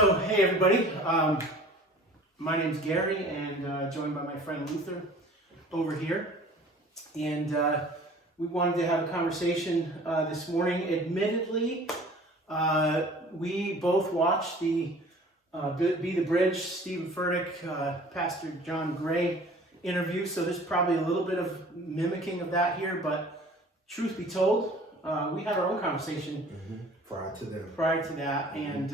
So, hey everybody, my name's Gary and joined by my friend Luther over here. And we wanted to have a conversation this morning. Admittedly, we both watched the Be the Bridge, Stephen Furtick, Pastor John Gray interview. So there's probably a little bit of mimicking of that here, but truth be told, we had our own conversation prior to that, and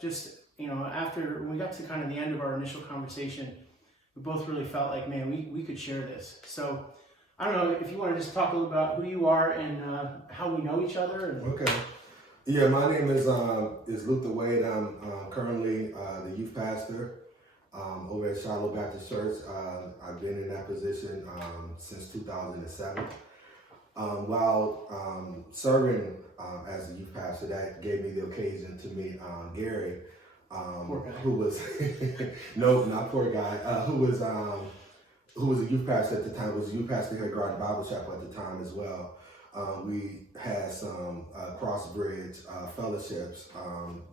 just, you know, after we got to kind of the end of our initial conversation, we both really felt like, man, we could share this. So I don't know if you want to just talk a little about who you are and how we know each other. And... Okay. Yeah, my name is Luther Wade. I'm currently the youth pastor over at Shiloh Baptist Church. I've been in that position since 2007. While serving as a youth pastor, that gave me the occasion to meet Gary, who was no, not poor guy, who was a youth pastor at the time. Was a youth pastor here at Groton Bible Chapel at the time as well. We had some cross bridge fellowships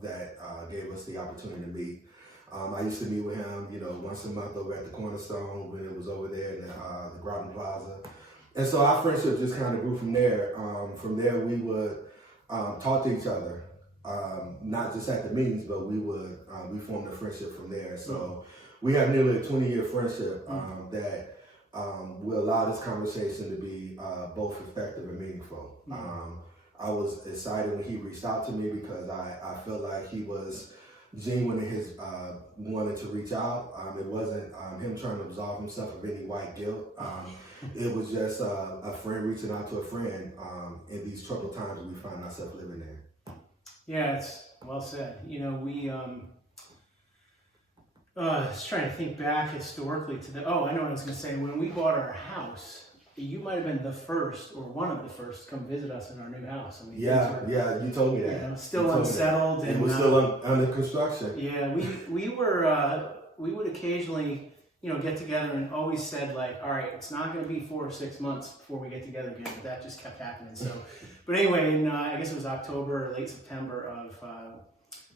that gave us the opportunity to meet. I used to meet with him, you know, once a month over at the Cornerstone when it was over there in the Groton Plaza. And so our friendship just kind of grew from there. From there, we would talk to each other, not just at the meetings, but we formed a friendship from there. So we have nearly a 20-year friendship that will allow this conversation to be both effective and meaningful. I was excited when he reached out to me because I felt like he was genuine in his wanting to reach out. It wasn't him trying to absolve himself of any white guilt. It was just a friend reaching out to a friend in these troubled times we find ourselves living in. Yeah, it's well said. You know, we I was trying to think back historically to I know what I was going to say. When we bought our house, you might have been the first or one of the first to come visit us in our new house. I mean, yeah, you told me that. You know, still unsettled. And it was still under construction. Yeah, we would occasionally, you know, get together and always said like, all right, it's not going to be 4 or 6 months before we get together again, but that just kept happening. So, but anyway, in, I guess it was October or late September of,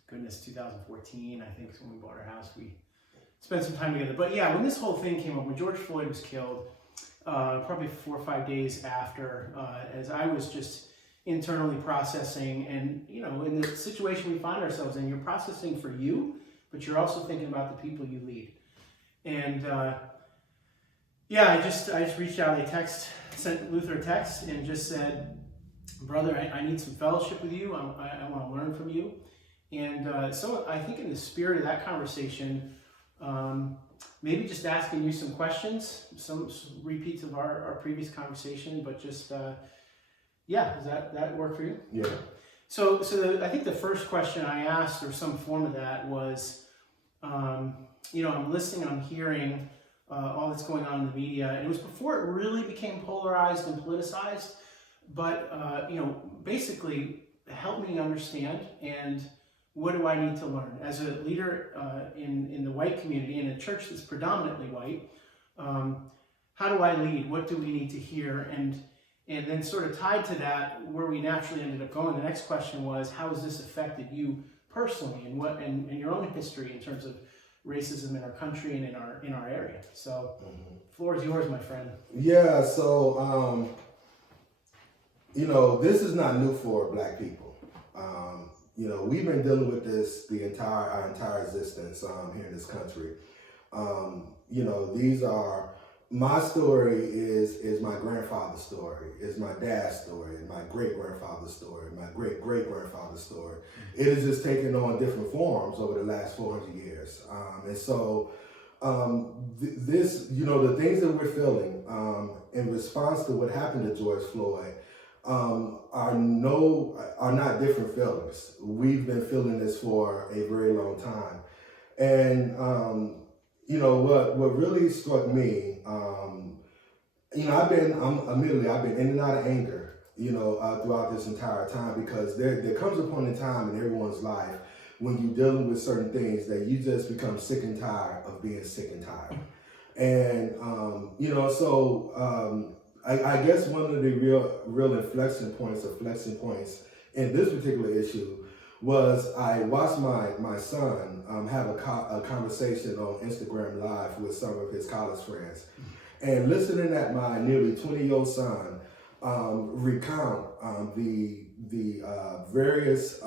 2014, I think is when we bought our house. We spent some time together. But yeah, when this whole thing came up, when George Floyd was killed, probably 4 or 5 days after, as I was just internally processing, and, you know, in the situation we find ourselves in, you're processing for you, but you're also thinking about the people you lead. And yeah, I just reached out. Sent Luther a text and just said, brother, I need some fellowship with you. I want to learn from you. And so I think in the spirit of that conversation, maybe just asking you some questions, some repeats of our previous conversation, but just, yeah, does that work for you? Yeah. So I think the first question I asked, or some form of that, was, you know, I'm listening, I'm hearing all that's going on in the media, and it was before it really became polarized and politicized, but, you know, basically help me understand, and what do I need to learn? As a leader in the white community, in a church that's predominantly white, how do I lead? What do we need to hear? And then sort of tied to that, where we naturally ended up going, the next question was, how has this affected you personally, and what in your own history in terms of racism in our country and in our area? So, floor is yours, my friend. Yeah, so you know, this is not new for Black people. You know, we've been dealing with this our entire existence here in this country. You know, my story is my grandfather's story, is my dad's story, my great-grandfather's story, my great-great-grandfather's story. It has just taken on different forms over the last 400 years. And so this, you know, the things that we're feeling in response to what happened to George Floyd are not different feelings. We've been feeling this for a very long time. And you know, what really struck me, you know, I've been in and out of anger, you know, throughout this entire time, because there comes a point in time in everyone's life when you're dealing with certain things that you just become sick and tired of being sick and tired. And, you know, so I guess one of the real inflection points in this particular issue was I watched my son have a conversation on Instagram Live with some of his college friends. And listening at my nearly 20-year-old son recount the various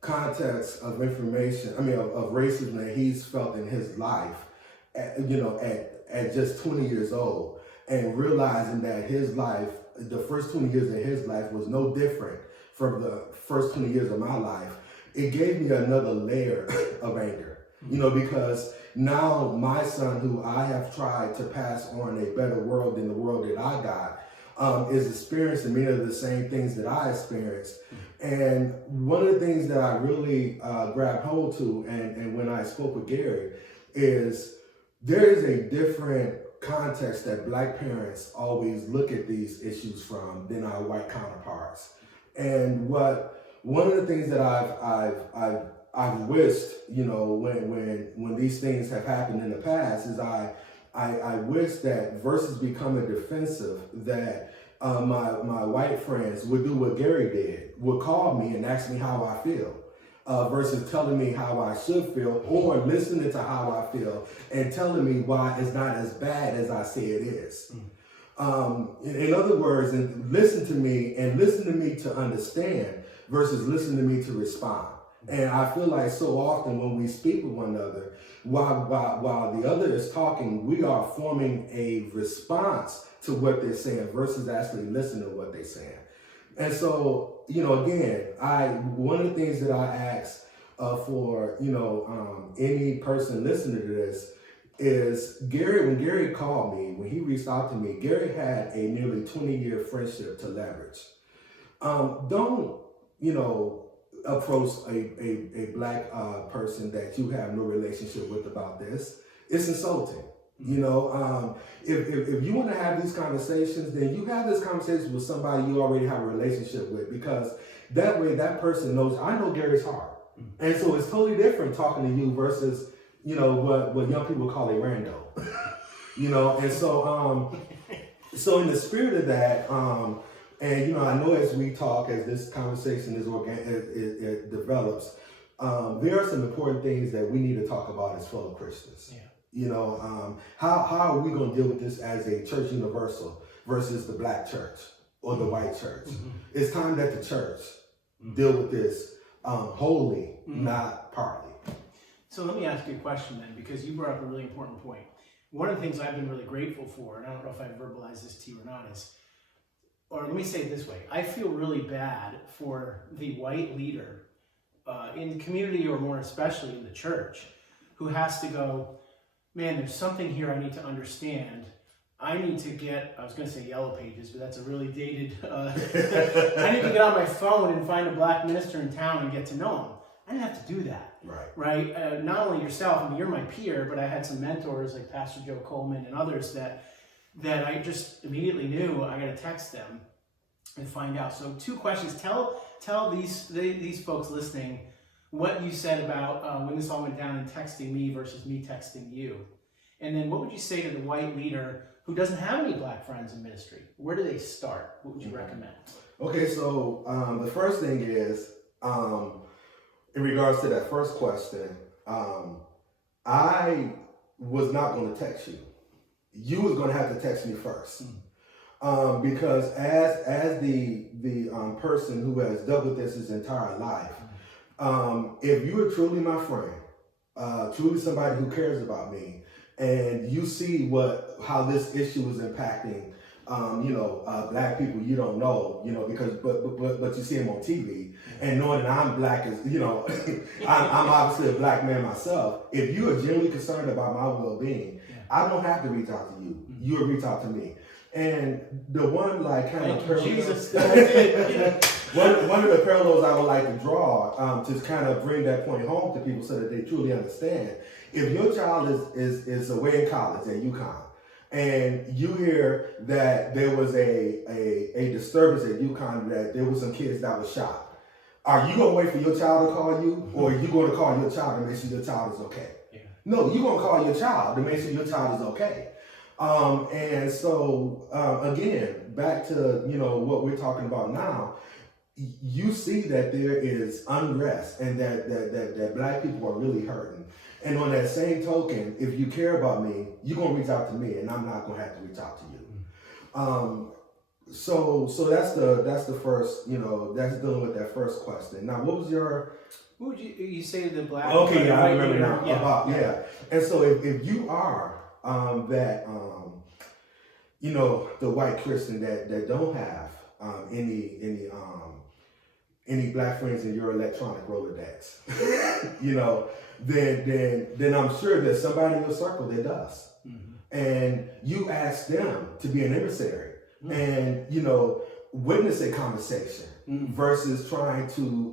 contexts of information, of racism that he's felt in his life, at just 20 years old, and realizing that his life, the first 20 years of his life was no different from the first 20 years of my life, it gave me another layer of anger, because now my son, who I have tried to pass on a better world than the world that I got, is experiencing many of the same things that I experienced. And one of the things that I really grabbed hold to, and when I spoke with Gary, is there is a different context that Black parents always look at these issues from than our white counterparts. And one of the things that I've wished, when these things have happened in the past, is I wish that versus becoming defensive, that my white friends would do what Gary did, would call me and ask me how I feel, versus telling me how I should feel, or listening to how I feel and telling me why it's not as bad as I say it is. In other words, and listen to me to understand versus listen to me to respond. And I feel like so often when we speak with one another, while the other is talking, we are forming a response to what they're saying versus actually listening to what they're saying. And so, again, one of the things that I ask for, any person listening to this is when Gary called me, when he reached out to me, Gary had a nearly 20-year friendship to leverage. Don't, approach a Black person that you have no relationship with about this. It's insulting. If you want to have these conversations, then you have this conversation with somebody you already have a relationship with, because that way that person knows, I know Gary's heart. And so it's totally different talking to you versus, what young people call a rando. And so in the spirit of that, and I know as we talk, as this conversation it develops, there are some important things that we need to talk about as fellow Christians. Yeah. How are we going to deal with this as a church universal versus the Black church or the white church? It's time that the church deal with this wholly, not partly. So let me ask you a question then, because you brought up a really important point. One of the things I've been really grateful for, and I don't know if I've verbalized this to you or not, or let me say it this way, I feel really bad for the white leader in the community, or more especially in the church, who has to go, man, there's something here I need to understand. I need to get, I was going to say Yellow Pages, but that's a really dated, I need to get on my phone and find a Black minister in town and get to know him. I didn't have to do that. Right? Not only yourself, you're my peer, but I had some mentors like Pastor Joe Coleman and others that I just immediately knew I got to text them and find out. So 2 questions. Tell these folks listening what you said about when this all went down and texting me versus me texting you. And then what would you say to the white leader who doesn't have any Black friends in ministry? Where do they start? What would you recommend? Okay, so the first thing is, in regards to that first question, I was not going to text you. You was going to have to text me first. Because as the person who has dealt with this his entire life, if you are truly my friend, truly somebody who cares about me, and you see how this issue is impacting, Black people you don't know, because but you see them on TV, and knowing that I'm Black is, I'm obviously a Black man myself. If you are genuinely concerned about my well-being, I don't have to reach out to you. You will reach out to me. And the one one of the parallels I would like to draw to kind of bring that point home to people so that they truly understand. If your child is away in college at UConn, and you hear that there was a disturbance at UConn, that there were some kids that were shot, are you going to wait for your child to call you, or are you going to call your child to make sure your child is okay? Yeah. No, you're going to call your child to make sure your child is okay. And so, again, back to, what we're talking about now, you see that there is unrest and that black people are really hurting. And on that same token, if you care about me, you're gonna reach out to me, and I'm not gonna have to reach out to you. So that's the first, that's dealing with that first question. Now, what was your? What would you say to the black? Okay, yeah, I remember now. Yeah. And so if you are the white Christian that don't have any black friends in your electronic Rolodex, then I'm sure there's somebody in your circle that does. Mm-hmm. And you ask them to be an emissary and, witness a conversation versus trying to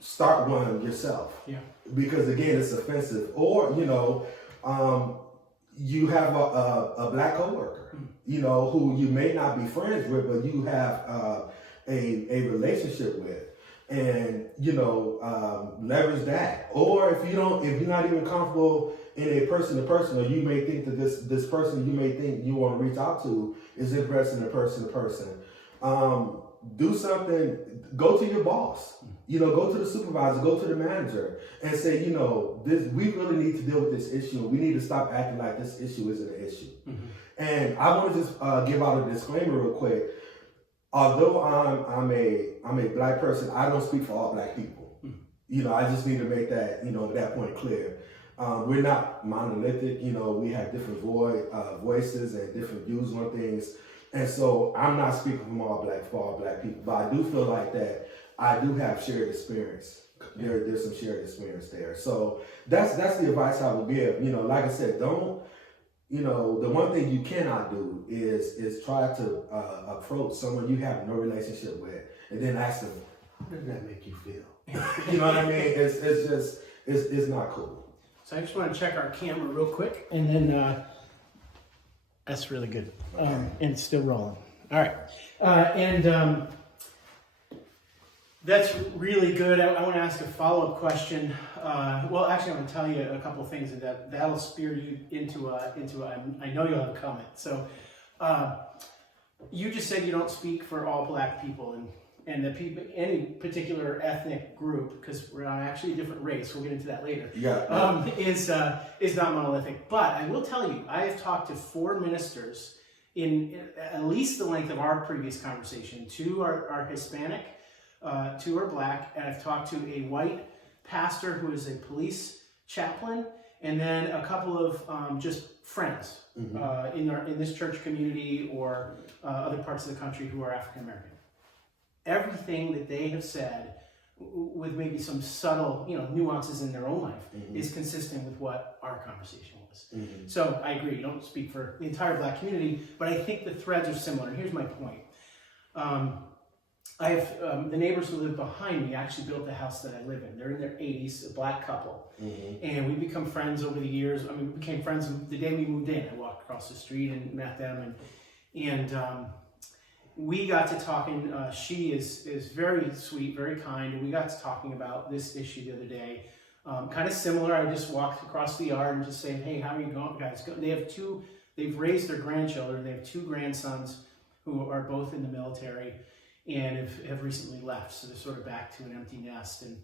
start one yourself. Yeah. Because again, it's offensive. Or, you have a black coworker, who you may not be friends with, but you have a relationship with, and leverage that. Or if you're not even comfortable in a person to person, or you may think that this person you may think you want to reach out to is interested in a person to person, do something. Go to your boss. Go to the supervisor, go to the manager, and say, we really need to deal with this issue. We need to stop acting like this issue isn't an issue. Mm-hmm. And I want to just give out a disclaimer real quick. Although I'm a black person, I don't speak for all black people. Mm-hmm. I just need to make that that point clear. We're not monolithic. We have different voices and different views on things. And so I'm not speaking for all black people, but I do feel like that I do have shared experience. There's some shared experience there. So that's the advice I would give. Like I said, don't, the one thing you cannot do is try to approach someone you have no relationship with and then ask them, how does that make you feel? You know what I mean? It's not cool. So I just want to check our camera real quick, and then that's really good. And it's still rolling. All right. That's really good. I want to ask a follow-up question. Well, actually, I want to tell you a couple of things that'll steer you into I know you'll have a comment. So, you just said you don't speak for all black people, and the people, any particular ethnic group, because we're actually a different race. We'll get into that later. Yeah. Is not monolithic. But I will tell you, I have talked to 4 ministers in at least the length of our previous conversation. 2 are Hispanic. 2 are black, and I've talked to a white pastor who is a police chaplain, and then a couple of just friends in this church community or other parts of the country who are African American. Everything that they have said, with maybe some subtle nuances in their own life, is consistent with what our conversation was. Mm-hmm. So I agree. You don't speak for the entire black community, but I think the threads are similar. And here's my point. I have the neighbors who live behind me actually built the house that I live in. They're in their 80s, a black couple. Mm-hmm. And we've become friends over the years. I mean, we became friends the day we moved in. I walked across the street and met them. And we got to talking. She is very sweet, very kind. And we got to talking about this issue the other day. Kind of similar. I just walked across the yard and just saying, hey, how are you going, guys? They've raised their grandchildren. They have 2 grandsons who are both in the military and have recently left, so they're sort of back to an empty nest. And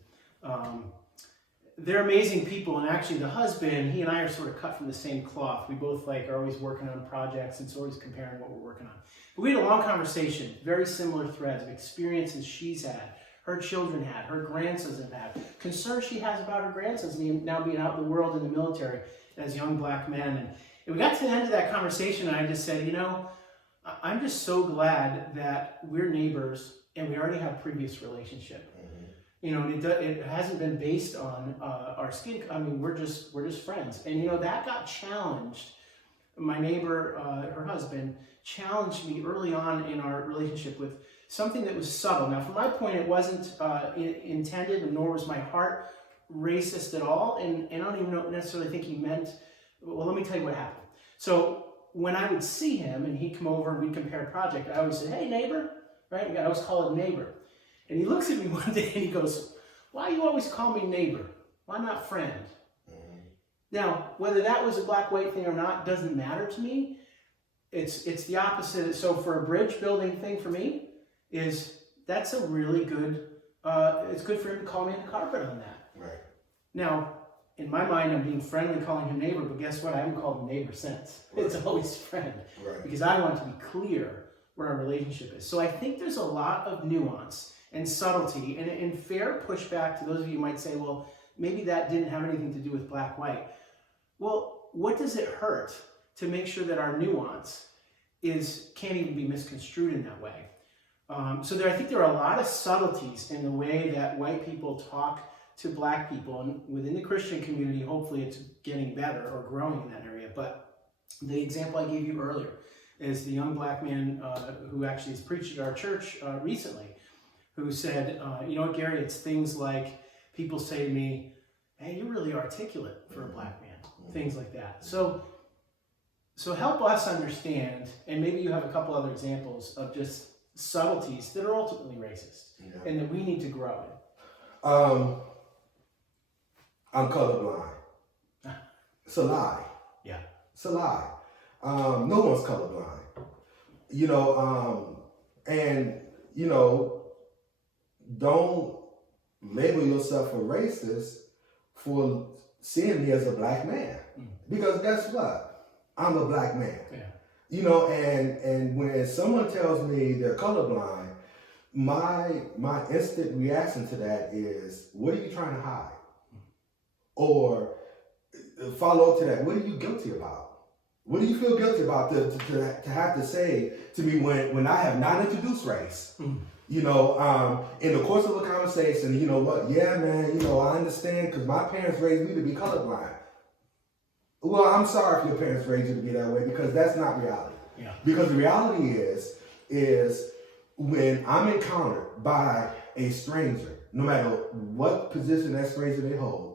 they're amazing people, and actually the husband, he and I are sort of cut from the same cloth. We both are always working on projects, and it's always comparing what we're working on. But we had a long conversation, very similar threads of experiences she's had, her children had, her grandsons have had, concerns she has about her grandsons now being out in the world in the military as young black men. And we got to the end of that conversation, and I just said, I'm just so glad that we're neighbors and we already have a previous relationship. Mm-hmm. It hasn't been based on our skin. I mean, we're just friends. And that got challenged. My neighbor, her husband, challenged me early on in our relationship with something that was subtle. Now, from my point, it wasn't intended, nor was my heart racist at all. And I don't even necessarily think he meant. Well, let me tell you what happened. So when I would see him and he'd come over and we'd compare a project, I always say, hey, neighbor, right? I always call him neighbor. And he looks at me one day and he goes, why do you always call me neighbor? Why not friend? Mm-hmm. Now, whether that was a black-white thing or not doesn't matter to me. it's the opposite. So for a bridge building thing for me, that's a really good, it's good for him to call me in the carpet on that. Right. Now, in my mind, I'm being friendly calling him neighbor, but guess what? I haven't called him neighbor since. Right. It's always friend. Right. Because I want to be clear what our relationship is. So I think there's a lot of nuance and subtlety and fair pushback to those of you who might say, well, maybe that didn't have anything to do with black-white. Well, what does it hurt to make sure that our nuance can't even be misconstrued in that way? So I think there are a lot of subtleties in the way that white people talk to black people, and within the Christian community, hopefully it's getting better or growing in that area. But the example I gave you earlier is the young black man who actually has preached at our church recently, who said, you know what, Gary, it's things like people say to me, hey, you're really articulate for a black man, things like that. So help us understand, and maybe you have a couple other examples of just subtleties that are ultimately racist and that we need to grow in. I'm colorblind. It's a lie. Yeah. It's a lie. No one's colorblind. Don't label yourself a racist for seeing me as a black man. Because guess what? I'm a black man. Yeah. And when someone tells me they're colorblind, my instant reaction to that is, what are you trying to hide? Or follow up to that, what are you guilty about? What do you feel guilty about to have to say to me when I have not introduced race? In the course of a conversation, you know what? Yeah, man, I understand because my parents raised me to be colorblind. Well, I'm sorry if your parents raised you to be that way, because that's not reality. Yeah. Because the reality is when I'm encountered by a stranger, no matter what position that stranger they hold,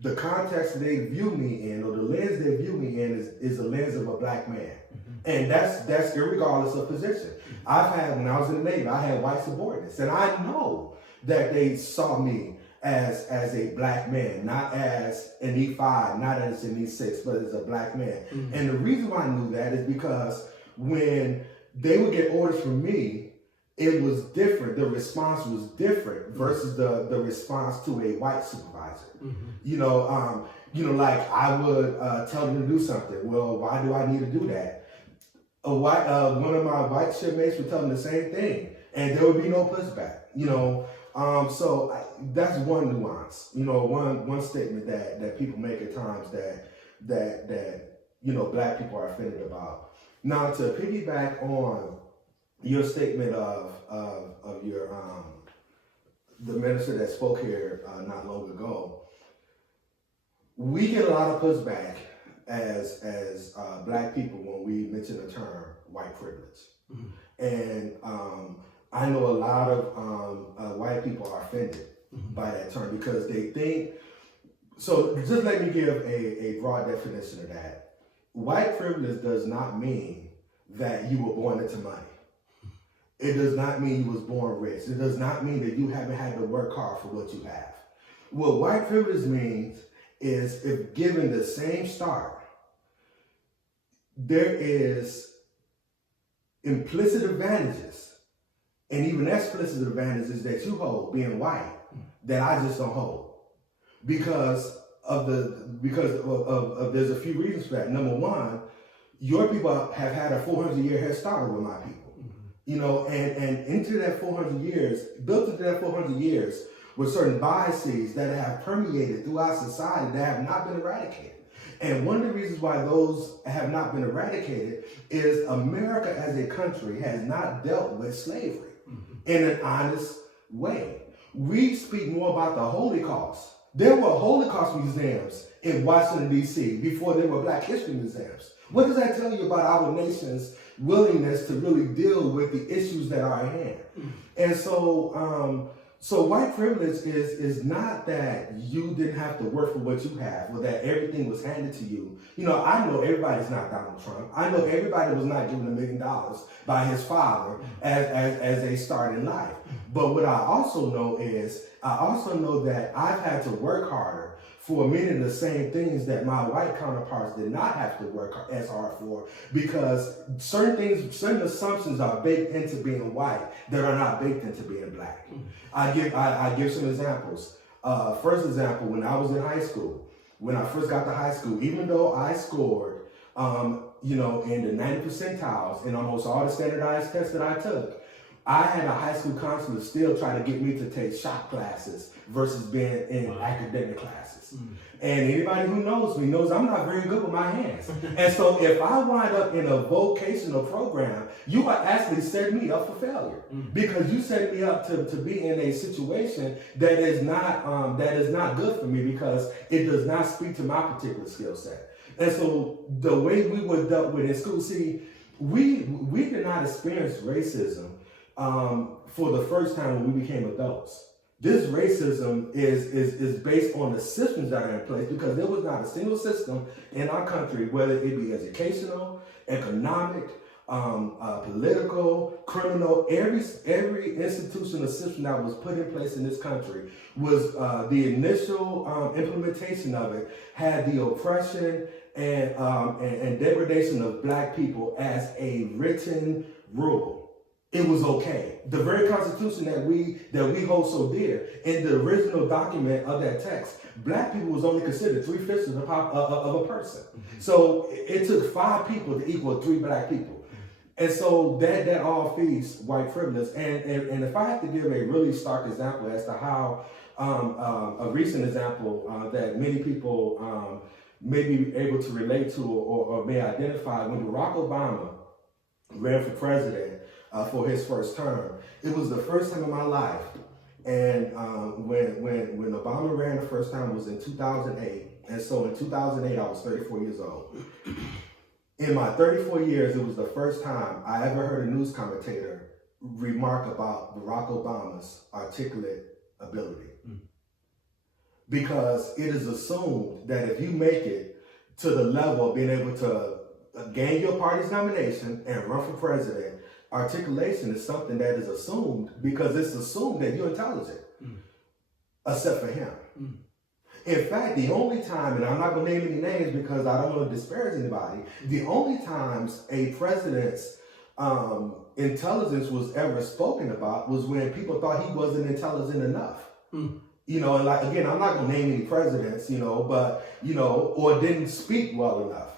the context they view me in, or the lens they view me in, is the lens of a black man. And that's irregardless of position. When I was in the Navy, I had white subordinates, and I know that they saw me as a black man, not as an E5, not as an E6, but as a black man. And the reason why I knew that is because when they would get orders from me, it was different. The response was different versus the response to a white supervisor. Like I would tell them to do something. Well, why do I need to do that? One of my white shipmates would tell them the same thing, and there would be no pushback. So that's one nuance. One statement that people make at times that black people are offended about. Now, to piggyback on your statement of your the minister that spoke here not long ago, we get a lot of pushback as black people when we mention the term white privilege. And I know a lot of white people are offended by that term because they think, so just let me give a broad definition of that. White privilege does not mean that you were born into money. It does not mean you was born rich. It does not mean that you haven't had to work hard for what you have. What white privilege means is, if given the same start, there is implicit advantages and even explicit advantages that you hold being white that I just don't hold because there's a few reasons for that. Number one, your people have had a 400-year head start over my people. And into that 400 years, built into that 400 years were certain biases that have permeated throughout society that have not been eradicated. And one of the reasons why those have not been eradicated is America as a country has not dealt with slavery in an honest way. We speak more about the Holocaust. There were Holocaust museums in Washington, D.C. before there were Black History museums. What does that tell you about our nation's willingness to really deal with the issues that are at hand? And so white privilege is not that you didn't have to work for what you have, or that everything was handed to you. I know everybody's not Donald Trump. I know everybody was not given $1 million by his father as a start in life. But what I also know is, I also know that I've had to work harder for many of the same things that my white counterparts did not have to work as hard for, because certain assumptions are baked into being white that are not baked into being black. I give some examples. First example, when I was in high school, when I first got to high school, even though I scored, in the 90 percentiles in almost all the standardized tests that I took, I had a high school counselor still try to get me to take shop classes versus being in academic classes. And anybody who knows me knows I'm not very good with my hands. And so if I wind up in a vocational program, you are actually setting me up for failure, because you set me up to be in a situation that is not good for me, because it does not speak to my particular skill set. And so the way we were dealt with in school, see, we did not experience racism for the first time when we became adults. This racism is based on the systems that are in place, because there was not a single system in our country, whether it be educational, economic, political, criminal, every institutional system that was put in place in this country was the initial implementation of it had the oppression and degradation of black people as a written rule. It was okay. The very Constitution that we hold so dear, in the original document of that text, black people was only considered 3/5 of a person. So it took 5 people to equal 3 black people. And so that all feeds white privilege. And if I have to give a really stark example as to how a recent example that many people may be able to relate to or may identify, when Barack Obama ran for president for his first term, it was the first time in my life. And when Obama ran the first time was in 2008. And so in 2008, I was 34 years old. In my 34 years, it was the first time I ever heard a news commentator remark about Barack Obama's articulate ability. Because it is assumed that if you make it to the level of being able to gain your party's nomination and run for president, articulation is something that is assumed, because it's assumed that you're intelligent, except for him. In fact, the only time, and I'm not going to name any names because I don't want to disparage anybody, the only times a president's intelligence was ever spoken about was when people thought he wasn't intelligent enough. And like, again, I'm not going to name any presidents, but, or didn't speak well enough.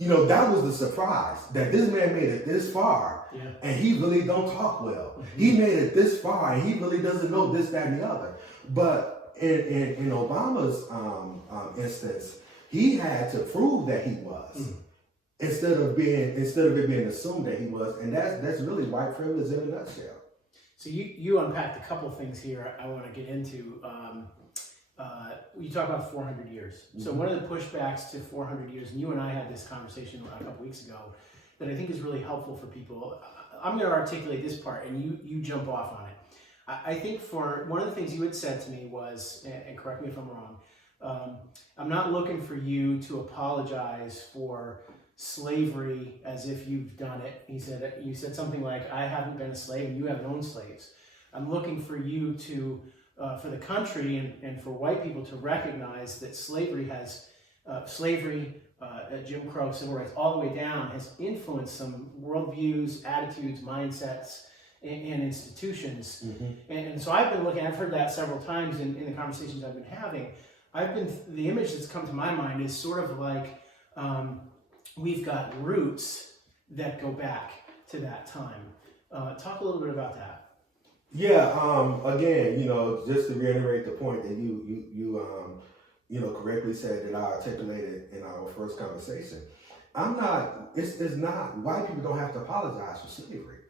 That was the surprise, that this man made it this far, and he really don't talk well. He made it this far, and he really doesn't know this, that, and the other. But in Obama's instance, he had to prove that he was, instead of it being assumed that he was, and that's really white privilege in a nutshell. So you unpacked a couple of things here I want to get into. You talk about 400 years. So one of the pushbacks to 400 years, and you and I had this conversation a couple weeks ago, that I think is really helpful for people. I'm going to articulate this part, and you jump off on it. I think for one of the things you had said to me was, and correct me if I'm wrong, I'm not looking for you to apologize for slavery as if you've done it. You said something like, I haven't been a slave and you haven't owned slaves. I'm looking for you to, for the country and for white people to recognize that slavery, Jim Crow, civil rights, all the way down, has influenced some worldviews, attitudes, mindsets, and institutions. And so I've heard that several times in the conversations I've been having. The image that's come to my mind is sort of like, we've got roots that go back to that time. Talk a little bit about that. Yeah. Again, just to reiterate the point that you correctly said that I articulated in our first conversation. It's not, white people don't have to apologize for slavery.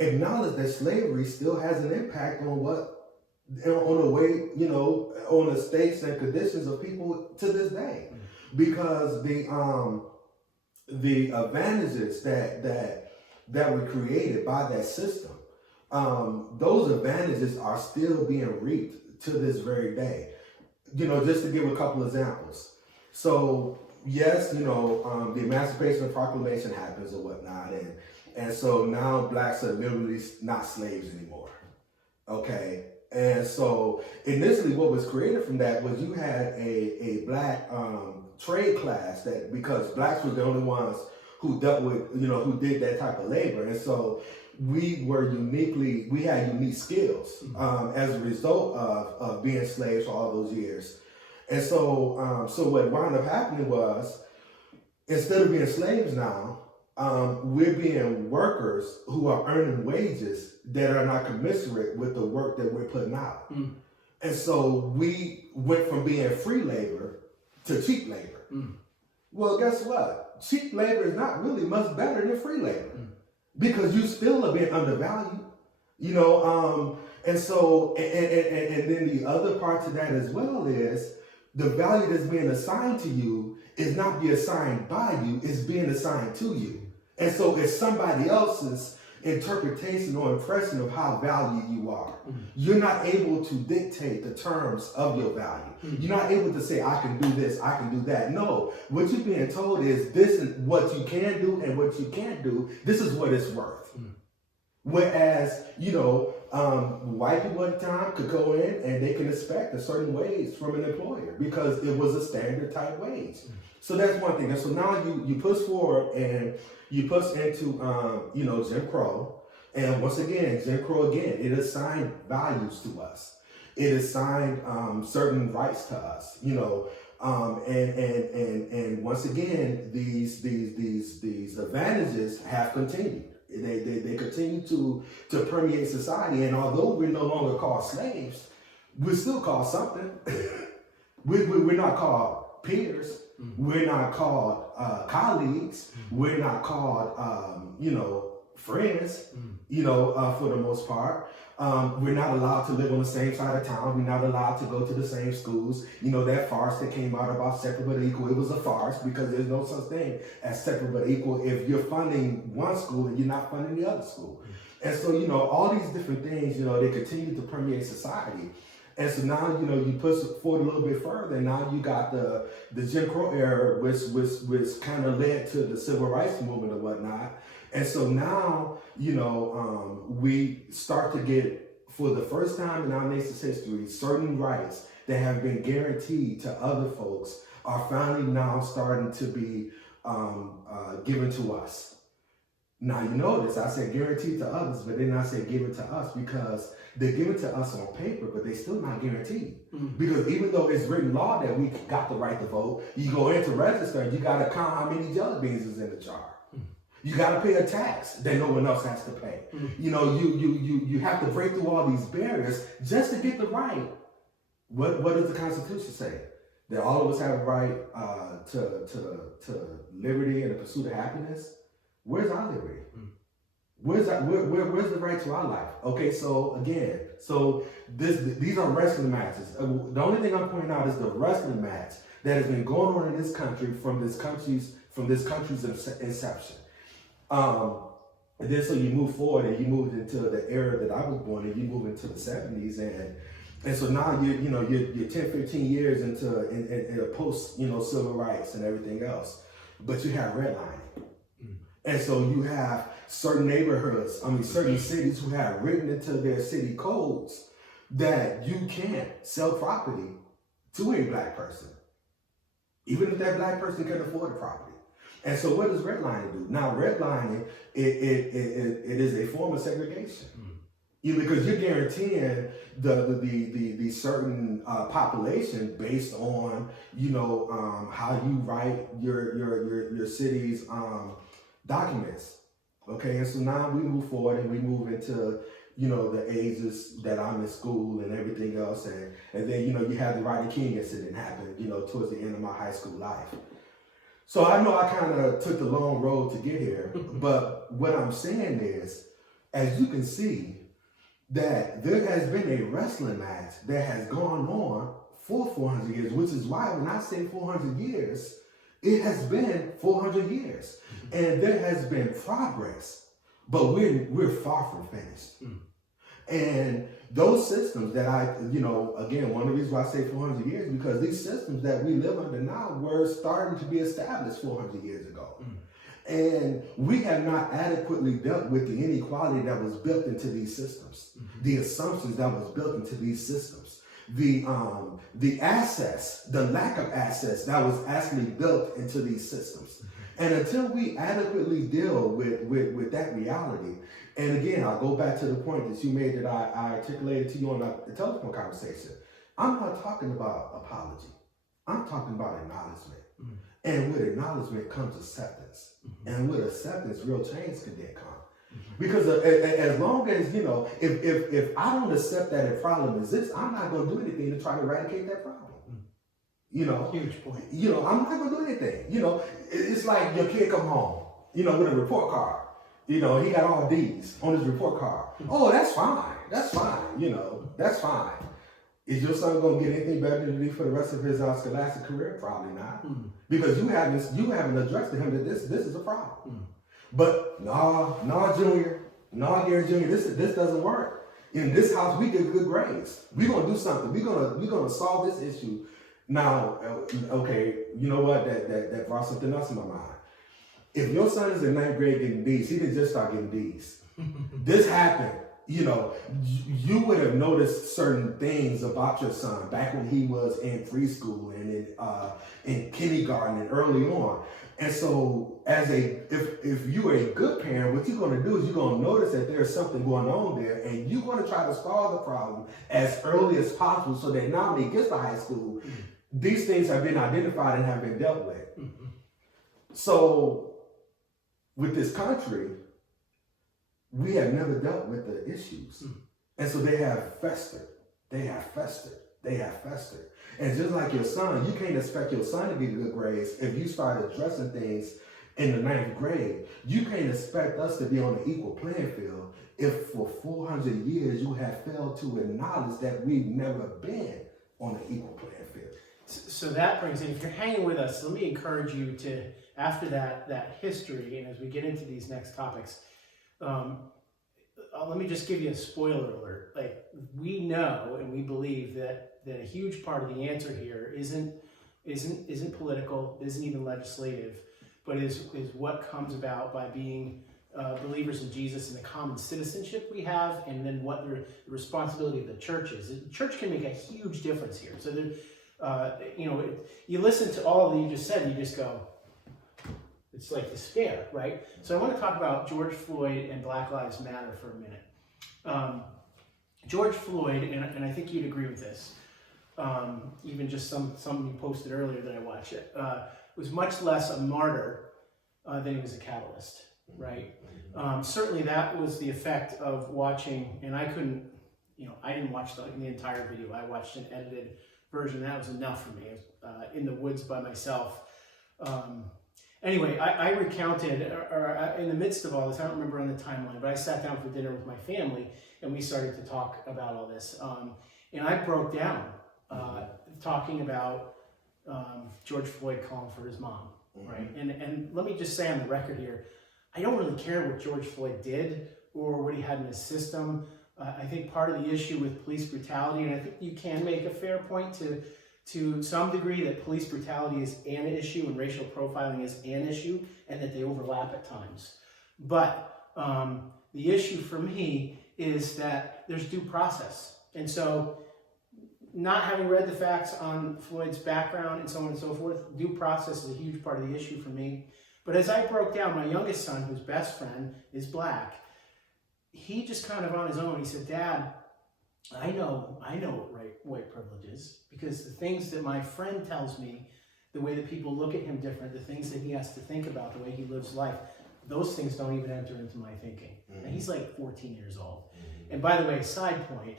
Acknowledge that slavery still has an impact on the way, on the states and conditions of people to this day. Because the advantages that were created by that system, those advantages are still being reaped to this very day. Just to give a couple examples. So yes, the Emancipation Proclamation happens or whatnot, and so now blacks are literally not slaves anymore. Okay. And so initially what was created from that was you had a black trade class, that because blacks were the only ones who dealt with, who did that type of labor. And so we had unique skills as a result of being slaves for all those years. And so, so what wound up happening was, instead of being slaves now, we're being workers who are earning wages that are not commensurate with the work that we're putting out. Mm. And so we went from being free labor to cheap labor. Mm. Well, guess what? Cheap labor is not really much better than free labor because you still are being undervalued, and so, and then the other part to that as well is the value that's being assigned to you is not being assigned by you, it's being assigned to you. And so it's somebody else's interpretation or impression of how valued you are. Mm-hmm. You're not able to dictate the terms of your value. Mm-hmm. You're not able to say, I can do this, I can do that. No, what you're being told is this is what you can do and what you can't do. This is what it's worth. Mm-hmm. Whereas, white people at the time could go in and they can expect a certain wage from an employer because it was a standard type wage. Mm-hmm. So that's one thing. And so now you push forward and you push into, Jim Crow. And once again, Jim Crow, it assigned values to us. It assigned certain rights to us, and once again, these advantages have continued. They continue to permeate society. And although we're no longer called slaves, we're still called something. We're not called peers. Mm-hmm. We're not called colleagues. Mm-hmm. We're not called, friends, for the most part. We're not allowed to live on the same side of town. We're not allowed to go to the same schools. That farce that came out about separate but equal, it was a farce because there's no such thing as separate but equal if you're funding one school and you're not funding the other school. Mm-hmm. And so, all these different things, they continue to permeate society. And so now, you push forward a little bit further, and now you got the Jim Crow era, which kind of led to the civil rights movement and whatnot. And so now, we start to get, for the first time in our nation's history, certain rights that have been guaranteed to other folks are finally now starting to be given to us. Now, you notice I said guaranteed to others, but then I said given to us because they're given to us on paper, but they're still not guaranteed. Mm-hmm. Because even though it's written law that we got the right to vote, you go in to register, you got to count how many jelly beans is in the jar. Mm-hmm. You got to pay a tax that no one else has to pay. Mm-hmm. You have to break through all these barriers just to get the right. What does the Constitution say? That all of us have a right to liberty and the pursuit of happiness. Where's our liberty? Where's the right to our life? Okay, so again, these are wrestling matches. The only thing I'm pointing out is the wrestling match that has been going on in this country from this country's inception. And then so you move forward and you moved into the era that I was born in. You move into the 70s and so now you're 10, 15 years into post civil rights and everything else, but you have redlining. And so you have certain neighborhoods, certain cities who have written into their city codes that you can't sell property to a black person, even if that black person can afford the property. And so what does redlining do? Now redlining, it is a form of segregation. Because you're guaranteeing the certain population based on how you write your city's documents. Okay, and so now we move forward and we move into the ages that I'm in school and everything else, and then you had the Rodney King incident happen towards the end of my high school life. So I know I kind of took the long road to get here, but what I'm saying is, as you can see, that there has been a wrestling match that has gone on for 400 years, which is why when I say 400 years, it has been 400 years. And there has been progress, but we're far from finished. And those systems that again, one of the reasons why I say 400 years, because these systems that we live under now were starting to be established 400 years ago. And we have not adequately dealt with the inequality that was built into these systems, the assumptions that was built into these systems, the access, the lack of access that was actually built into these systems. And until we adequately deal with that reality, and again, I'll go back to the point that you made that I articulated to you on the telephone conversation. I'm not talking about apology. I'm talking about acknowledgement. And with acknowledgement comes acceptance. And with acceptance, real change can then come. Because as long as, if I don't accept that a problem exists, I'm not going to do anything to try to eradicate that problem. Huge point. I'm not going to do anything. It's like your kid come home, with a report card. He got all D's on his report card. Oh, that's fine. That's fine. That's fine. Is your son going to get anything better than D for the rest of his scholastic career? Probably not. Because you haven't addressed to him that this is a problem. But no, Junior, no, Gary Junior, this doesn't work. In this house, we get good grades. We're gonna do something. We're gonna solve this issue. Now, okay, you know what? That brought something else in my mind. If your son is in 9th grade getting D's, he didn't just start getting D's. This happened. You would have noticed certain things about your son back when he was in preschool and in kindergarten and early on. And so if you're a good parent, what you're going to do is you're going to notice that there's something going on there, and you're going to try to solve the problem as early as possible so that now when he gets to high school, these things have been identified and have been dealt with. So with this country, we have never dealt with the issues. And so they have festered. And just like your son, you can't expect your son to get good grades if you start addressing things in the 9th grade. You can't expect us to be on an equal playing field if for 400 years you have failed to acknowledge that we've never been on an equal playing field. So that brings in, if you're hanging with us, let me encourage you to, after that history, and as we get into these next topics, let me just give you a spoiler alert. Like, we know and we believe that a huge part of the answer here isn't political, isn't even legislative, but is what comes about by being believers in Jesus and the common citizenship we have, and then what the responsibility of the church is. The church can make a huge difference here. So you listen to all that you just said, and you just go, it's like despair, right? So I want to talk about George Floyd and Black Lives Matter for a minute. George Floyd, and I think you'd agree with this, even just some you posted earlier that I watched it, was much less a martyr than he was a catalyst, right? Certainly that was the effect of watching, and I didn't watch the entire video. I watched an edited version. That was enough for me. I was in the woods by myself. Anyway, I recounted, or in the midst of all this, I don't remember on the timeline, but I sat down for dinner with my family and we started to talk about all this. And I broke down talking about George Floyd calling for his mom, right? And let me just say on the record here, I don't really care what George Floyd did or what he had in his system. I think part of the issue with police brutality, and I think you can make a fair point to some degree that police brutality is an issue and racial profiling is an issue, and that they overlap at times. But the issue for me is that there's due process. And so not having read the facts on Floyd's background and so on and so forth, due process is a huge part of the issue for me. But as I broke down, my youngest son, whose best friend is Black, he just kind of on his own, he said, Dad, I know what white privilege is, because the things that my friend tells me, the way that people look at him different, the things that he has to think about, the way he lives life, those things don't even enter into my thinking. And he's like 14 years old. And by the way, side point,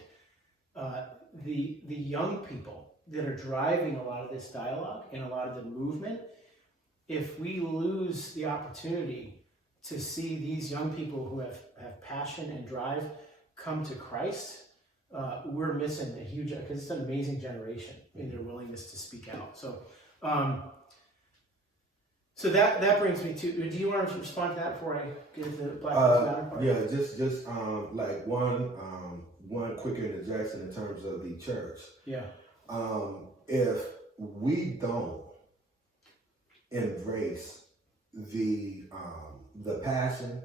the young people that are driving a lot of this dialogue and a lot of the movement, if we lose the opportunity to see these young people who have passion and drive come to Christ, we're missing a huge, because it's an amazing generation in their willingness to speak out. So so that brings me to, do you want to respond to that before I get into the Black Lives Matter part? Yeah, just like one quick interjection in terms of the church. Yeah. If we don't embrace the passion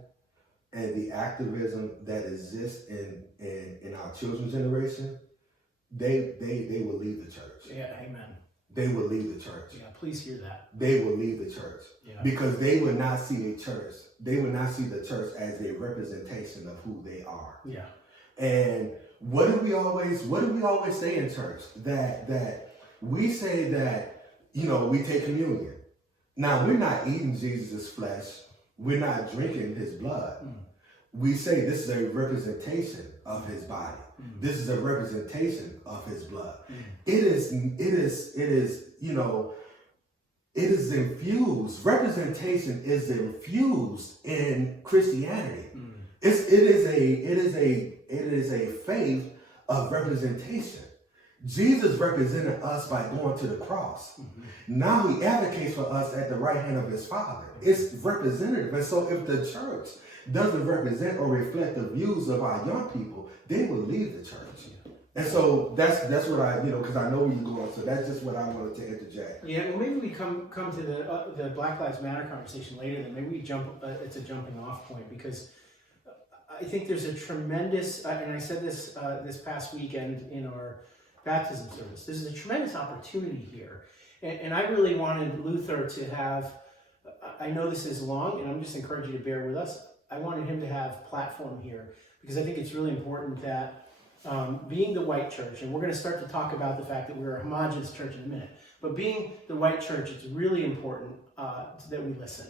and the activism that exists in our children's generation, they will leave the church. Yeah, amen. They will leave the church. Yeah, please hear that. They will leave the church. Yeah. Because they will not see a church. They will not see the church as a representation of who they are. Yeah. And what do we always say in church? That we say that, we take communion. Now, we're not eating Jesus' flesh. We're not drinking his blood. We say this is a representation of his body. This is a representation of his blood. It is infused. Representation is infused in Christianity. It is a faith of representation. Jesus represented us by going to the cross. Now he advocates for us at the right hand of his Father. It's representative. And so if the church doesn't represent or reflect the views of our young people, they will leave the church. And so that's what I, because I know where you're going. So that's just what I wanted to interject. Yeah, well, maybe we come to the Black Lives Matter conversation later. Then maybe we jump. It's a jumping off point, because I think there's a tremendous, and I said this this past weekend in our baptism service. There's a tremendous opportunity here, and I really wanted Luther to have. I know this is long, and I'm just encouraging you to bear with us. I wanted him to have platform here, because I think it's really important that. Being the white church, and we're going to start to talk about the fact that we're a homogenous church in a minute, but being the white church, it's really important that we listen,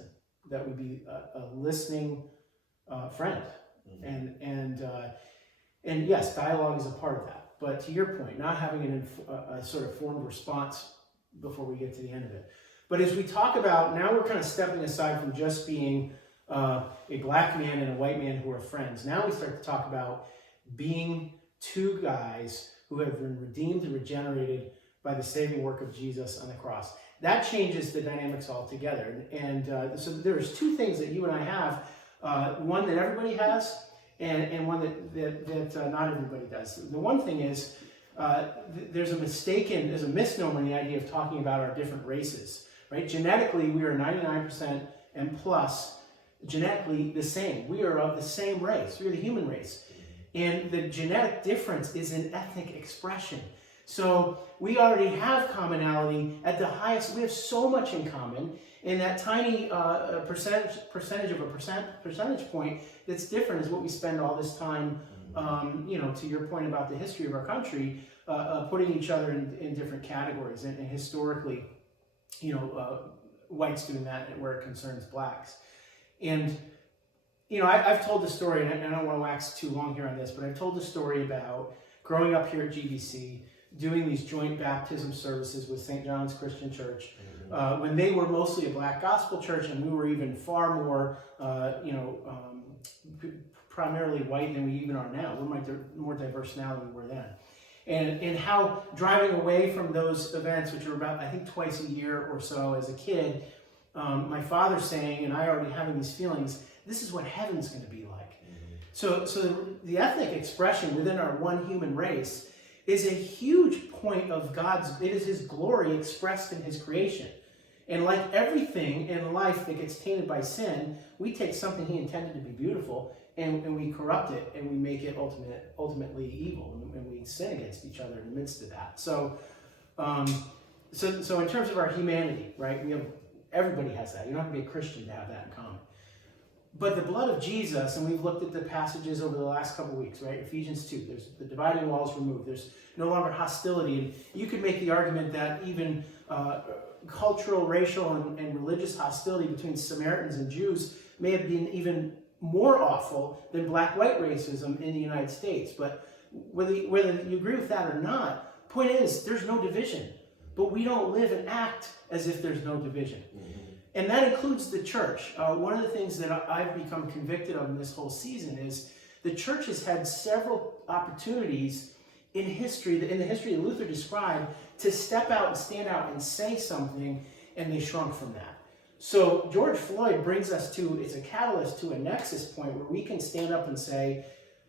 that we be a listening friend, and yes, dialogue is a part of that. But to your point, not having a sort of formed response before we get to the end of it. But as we talk about, now we're kind of stepping aside from just being a black man and a white man who are friends. Now we start to talk about being two guys who have been redeemed and regenerated by the saving work of Jesus on the cross. That changes the dynamics altogether. And so there's two things that you and I have, one that everybody has and one that not everybody does. The one thing is there's a misnomer in the idea of talking about our different races, right? Genetically, we are 99% and plus genetically the same. We are of the same race. We are the human race. And the genetic difference is in ethnic expression. So we already have commonality at the highest. We have so much in common. And that tiny percentage of a percentage point that's different is what we spend all this time, to your point about the history of our country, putting each other in different categories. And historically, whites doing that where it concerns blacks. And I've told the story, and I don't want to wax too long here on this, but I've told the story about growing up here at GBC, doing these joint baptism services with St. John's Christian Church, when they were mostly a black gospel church, and we were even far more, primarily white than we even are now. We're more diverse now than we were then. And how driving away from those events, which were about, I think, twice a year or so as a kid, my father saying, and I already having these feelings, this is what heaven's going to be like. So the ethnic expression within our one human race is a huge point of it is his glory expressed in his creation. And like everything in life that gets tainted by sin, we take something he intended to be beautiful and we corrupt it and we make it ultimately evil, and we sin against each other in the midst of that. So in terms of our humanity, right, everybody has that. You don't have to be a Christian to have that in common. But the blood of Jesus, and we've looked at the passages over the last couple of weeks, right? Ephesians 2, there's the dividing walls removed. There's no longer hostility. And you could make the argument that even cultural, racial, and religious hostility between Samaritans and Jews may have been even more awful than black-white racism in the United States. But whether you agree with that or not, point is, there's no division. But we don't live and act as if there's no division. And that includes the church. One of the things that I've become convicted of in this whole season is the church has had several opportunities in the history that Luther described, to step out and stand out and say something, and they shrunk from that. So George Floyd brings us it's a catalyst to a nexus point where we can stand up and say,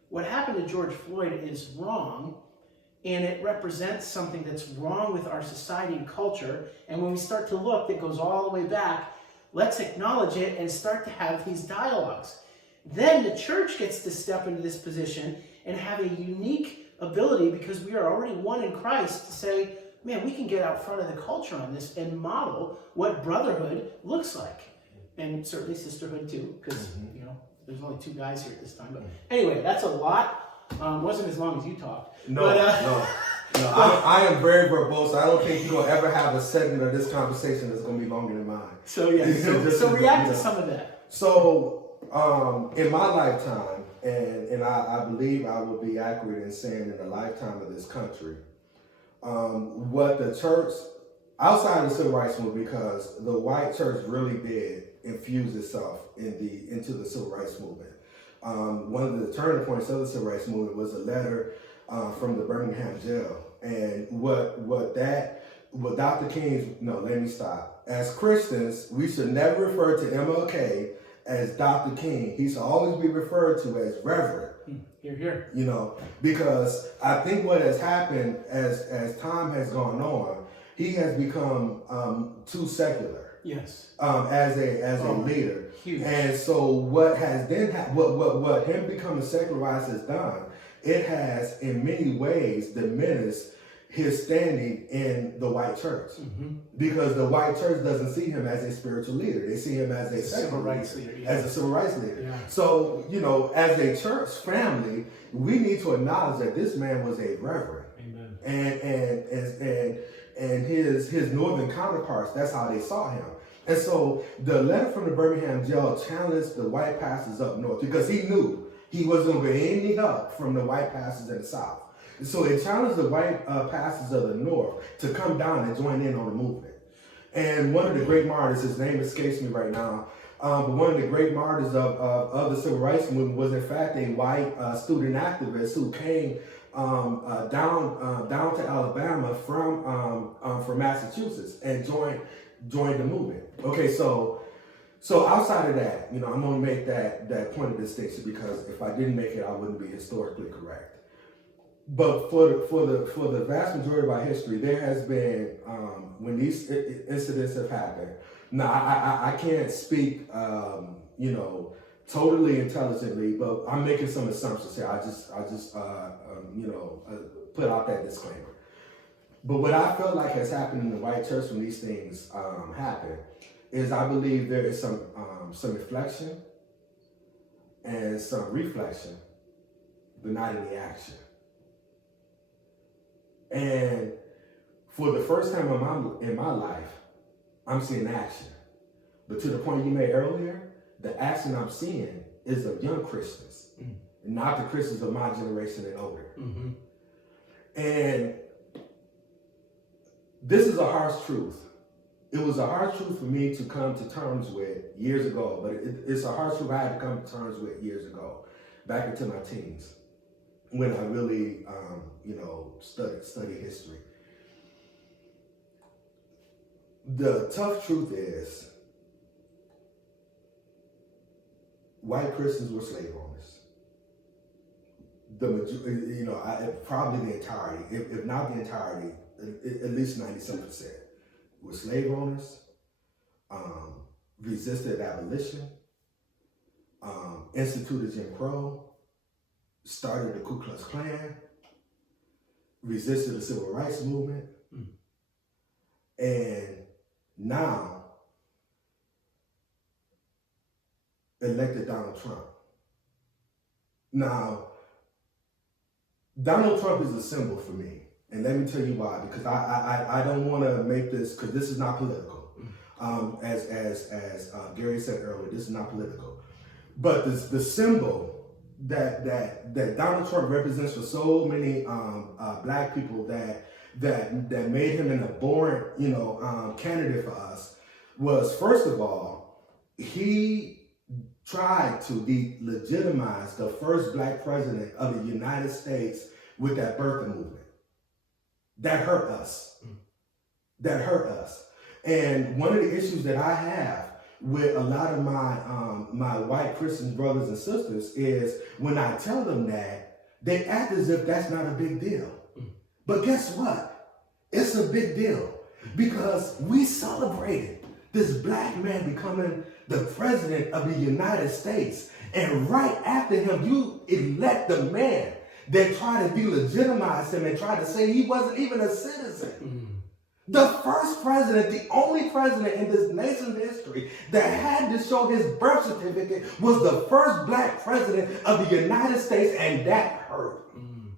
what happened to George Floyd is wrong, and it represents something that's wrong with our society and culture. And when we start to look, that goes all the way back, Let's acknowledge it and start to have these dialogues. Then the church gets to step into this position and have a unique ability, because we are already one in Christ, to say, man, we can get out front of the culture on this and model what brotherhood looks like. And certainly sisterhood too, because, there's only 2 guys here at this time. But anyway, that's a lot. Wasn't as long as you talked. No, I am very verbose. I don't think you're going to ever have a segment of this conversation that's going to be longer than mine. So react to some of that. So, in my lifetime, and I believe I will be accurate in saying in the lifetime of this country, what the church, outside of the civil rights movement, because the white church really did infuse itself into the civil rights movement. One of the turning points of the civil rights movement was a letter from the Birmingham jail. And what Dr. King's, no, let me stop. As Christians, we should never refer to MLK as Dr. King. He should always be referred to as Reverend. Here. Because I think what has happened as time has gone on, he has become too secular. Yes. As a leader. Huge. And so what has then what him becoming secularized has done, it has in many ways diminished his standing in the white church. Because the white church doesn't see him as a spiritual leader. They see him as a civil rights leader. Yeah. As a civil rights leader. Yeah. So, as a church family, we need to acknowledge that this man was a reverend. Amen. And his northern counterparts, that's how they saw him. And so the letter from the Birmingham jail challenged the white pastors up north, because he knew he wasn't going to get any help from the white pastors in the south. So it challenged the white pastors of the north to come down and join in on the movement. And one of the great martyrs, his name escapes me right now, but one of the great martyrs of the civil rights movement was in fact a white student activist who came down to Alabama from Massachusetts and joined the movement. Okay, so outside of that, I'm going to make that point of distinction, because if I didn't make it, I wouldn't be historically correct. But for the vast majority of our history, there has been when these incidents have happened. Now I can't speak totally intelligently, but I'm making some assumptions here. I just put out that disclaimer. But what I felt like has happened in the white church when these things happen is, I believe there is some reflection and some reflection, but not any action. And for the first time in my life, I'm seeing action. But to the point you made earlier, the action I'm seeing is of young Christians, not the Christians of my generation and older. And this is a harsh truth. It was a harsh truth for me to come to terms with years ago, but it's a harsh truth I had to come to terms with years ago, back into my teens, when I really, studied history. The tough truth is, white Christians were slave owners. Probably the entirety, if not the entirety, at least 97%, were slave owners, resisted abolition, instituted Jim Crow, started the Ku Klux Klan, resisted the civil rights movement, and now elected Donald Trump. Now, Donald Trump is a symbol for me. And let me tell you why, because I don't want to make this, because this is not political. As Gary said earlier, this is not political. But the symbol that Donald Trump represents for so many black people that made him an abhorrent, candidate for us was, first of all, he tried to delegitimize the first black president of the United States with that birther movement. That hurt us. That hurt us. And one of the issues that I have with a lot of my white Christian brothers and sisters is, when I tell them that, they act as if that's not a big deal. But guess what? It's a big deal, because we celebrated this black man becoming the president of the United States. And right after him, you elect the man that tried to delegitimize him and tried to say he wasn't even a citizen. Mm-hmm. The first president, the only president in this nation's history that had to show his birth certificate was the first black president of the United States, and that hurt. Mm-hmm.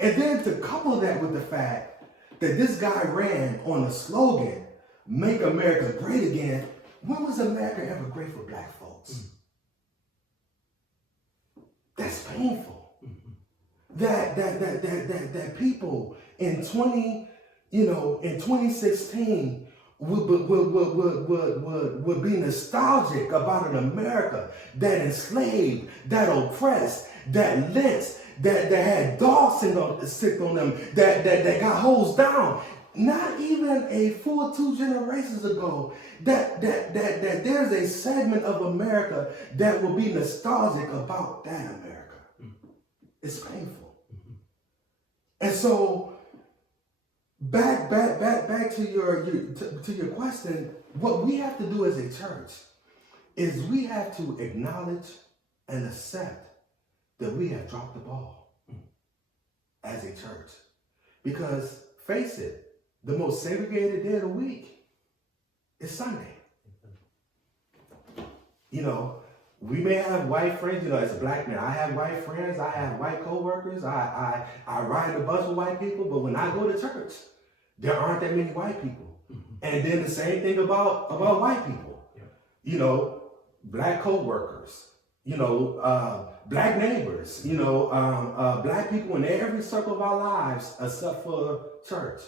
And then to couple that with the fact that this guy ran on the slogan, "Make America Great Again," when was America ever great for black folks? Mm-hmm. That's painful. Mm-hmm. That people in 2016 would be nostalgic about an America that enslaved, that oppressed, that lynched, that had dogs sick on them, that got hosed down. Not even a full 2 generations ago, that there's a segment of America that will be nostalgic about that America. Mm-hmm. It's painful. Mm-hmm. And so back to your question, what we have to do as a church is we have to acknowledge and accept that we have dropped the ball as a church. Because face it, the most segregated day of the week is Sunday. We may have white friends, as a black man, I have white friends, I have white co-workers, I ride the bus with white people, but when I go to church, there aren't that many white people. Mm-hmm. And then the same thing about white people. Yeah. Black co-workers, black neighbors, black people in every circle of our lives except for church.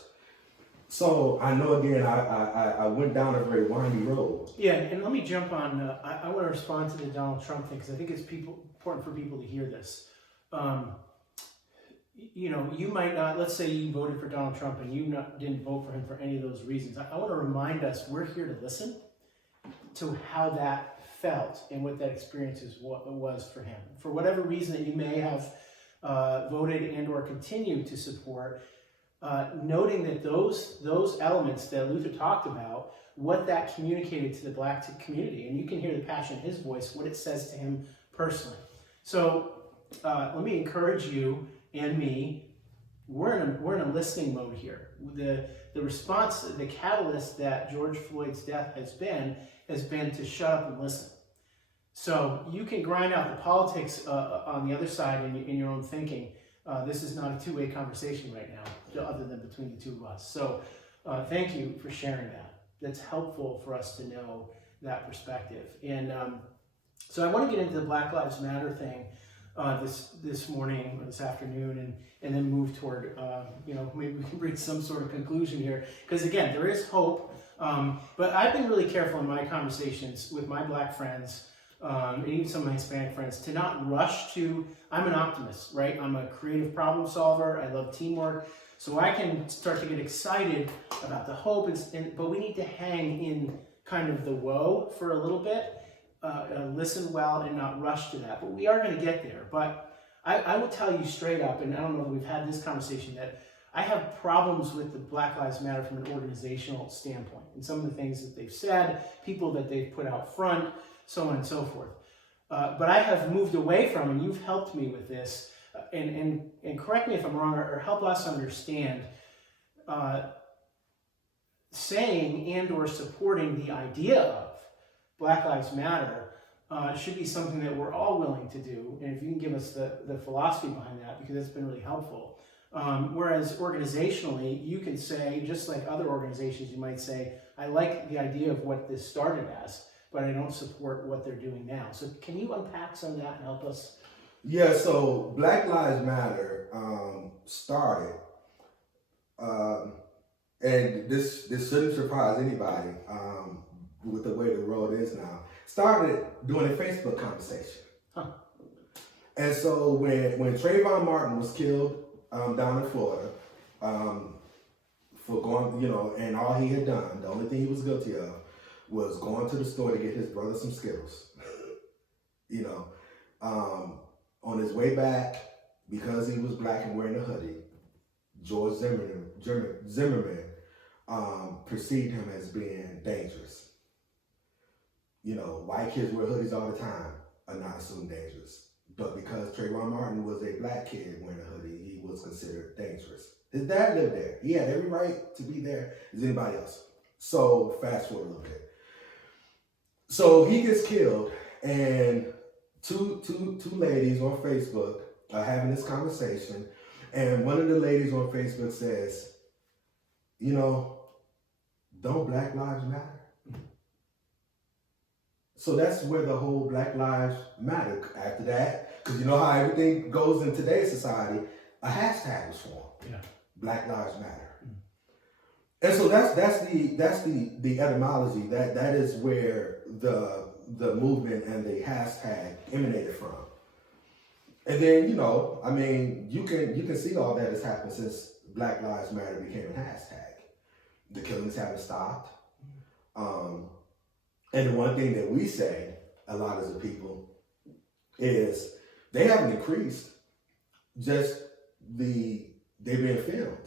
So I know, again, I went down a very windy road. Yeah, and let me jump on. I want to respond to the Donald Trump thing because I think it's important for people to hear this. You might not, let's say you voted for Donald Trump and you didn't vote for him for any of those reasons. I want to remind us we're here to listen to how that felt and what that experience was for him. For whatever reason that you may have voted and or continue to support, noting that those elements that Luther talked about, what that communicated to the black community, and you can hear the passion in his voice, what it says to him personally. So let me encourage you and me. We're in a listening mode here. The response, the catalyst that George Floyd's death has been to shut up and listen. So you can grind out the politics on the other side in your own thinking. This is not a two-way conversation right now, other than between the two of us. So thank you for sharing that. That's helpful for us to know that perspective. And so I want to get into the Black Lives Matter thing this morning or this afternoon, and then move toward, maybe we can reach some sort of conclusion here. Because again, there is hope. But I've been really careful in my conversations with my black friends, and even some of my Hispanic friends, to not rush to, I'm an optimist, right? I'm a creative problem solver. I love teamwork. So I can start to get excited about the hope, but we need to hang in kind of the woe for a little bit, listen well and not rush to that. But we are going to get there. But I will tell you straight up, and I don't know if we've had this conversation, that I have problems with the Black Lives Matter from an organizational standpoint, and some of the things that they've said, people that they've put out front, so on and so forth. But I have moved away from, and you've helped me with this, and correct me if I'm wrong, or help us understand, saying and or supporting the idea of Black Lives Matter should be something that we're all willing to do. And if you can give us the philosophy behind that, because it's been really helpful. Whereas organizationally, you can say, just like other organizations, you might say, I like the idea of what this started as, but I don't support what they're doing now. So can you unpack some of that and help us? Yeah, so Black Lives Matter started, and this shouldn't surprise anybody with the way the world is now, started doing a Facebook conversation. Huh. And so when Trayvon Martin was killed down in Florida, for going, and all he had done, the only thing he was guilty of was going to the store to get his brother some Skittles. On his way back, because he was black and wearing a hoodie, George Zimmerman perceived him as being dangerous. You know, white kids wear hoodies all the time are not assumed dangerous. But because Trayvon Martin was a black kid wearing a hoodie, he was considered dangerous. His dad lived there. He had every right to be there as anybody else. So fast forward a little bit. So he gets killed, and two ladies on Facebook are having this conversation, and one of the ladies on Facebook says, you know, don't Black Lives Matter? So that's where the whole Black Lives Matter after that, because you know how everything goes in today's society, a hashtag was formed. Yeah. Black Lives Matter. And so that's the etymology. That is where the movement and the hashtag emanated from. And then, you know, I mean, you can see all that has happened since Black Lives Matter became a hashtag. The killings haven't stopped. And the one thing that we say a lot as a people is they haven't increased, just they're being filmed.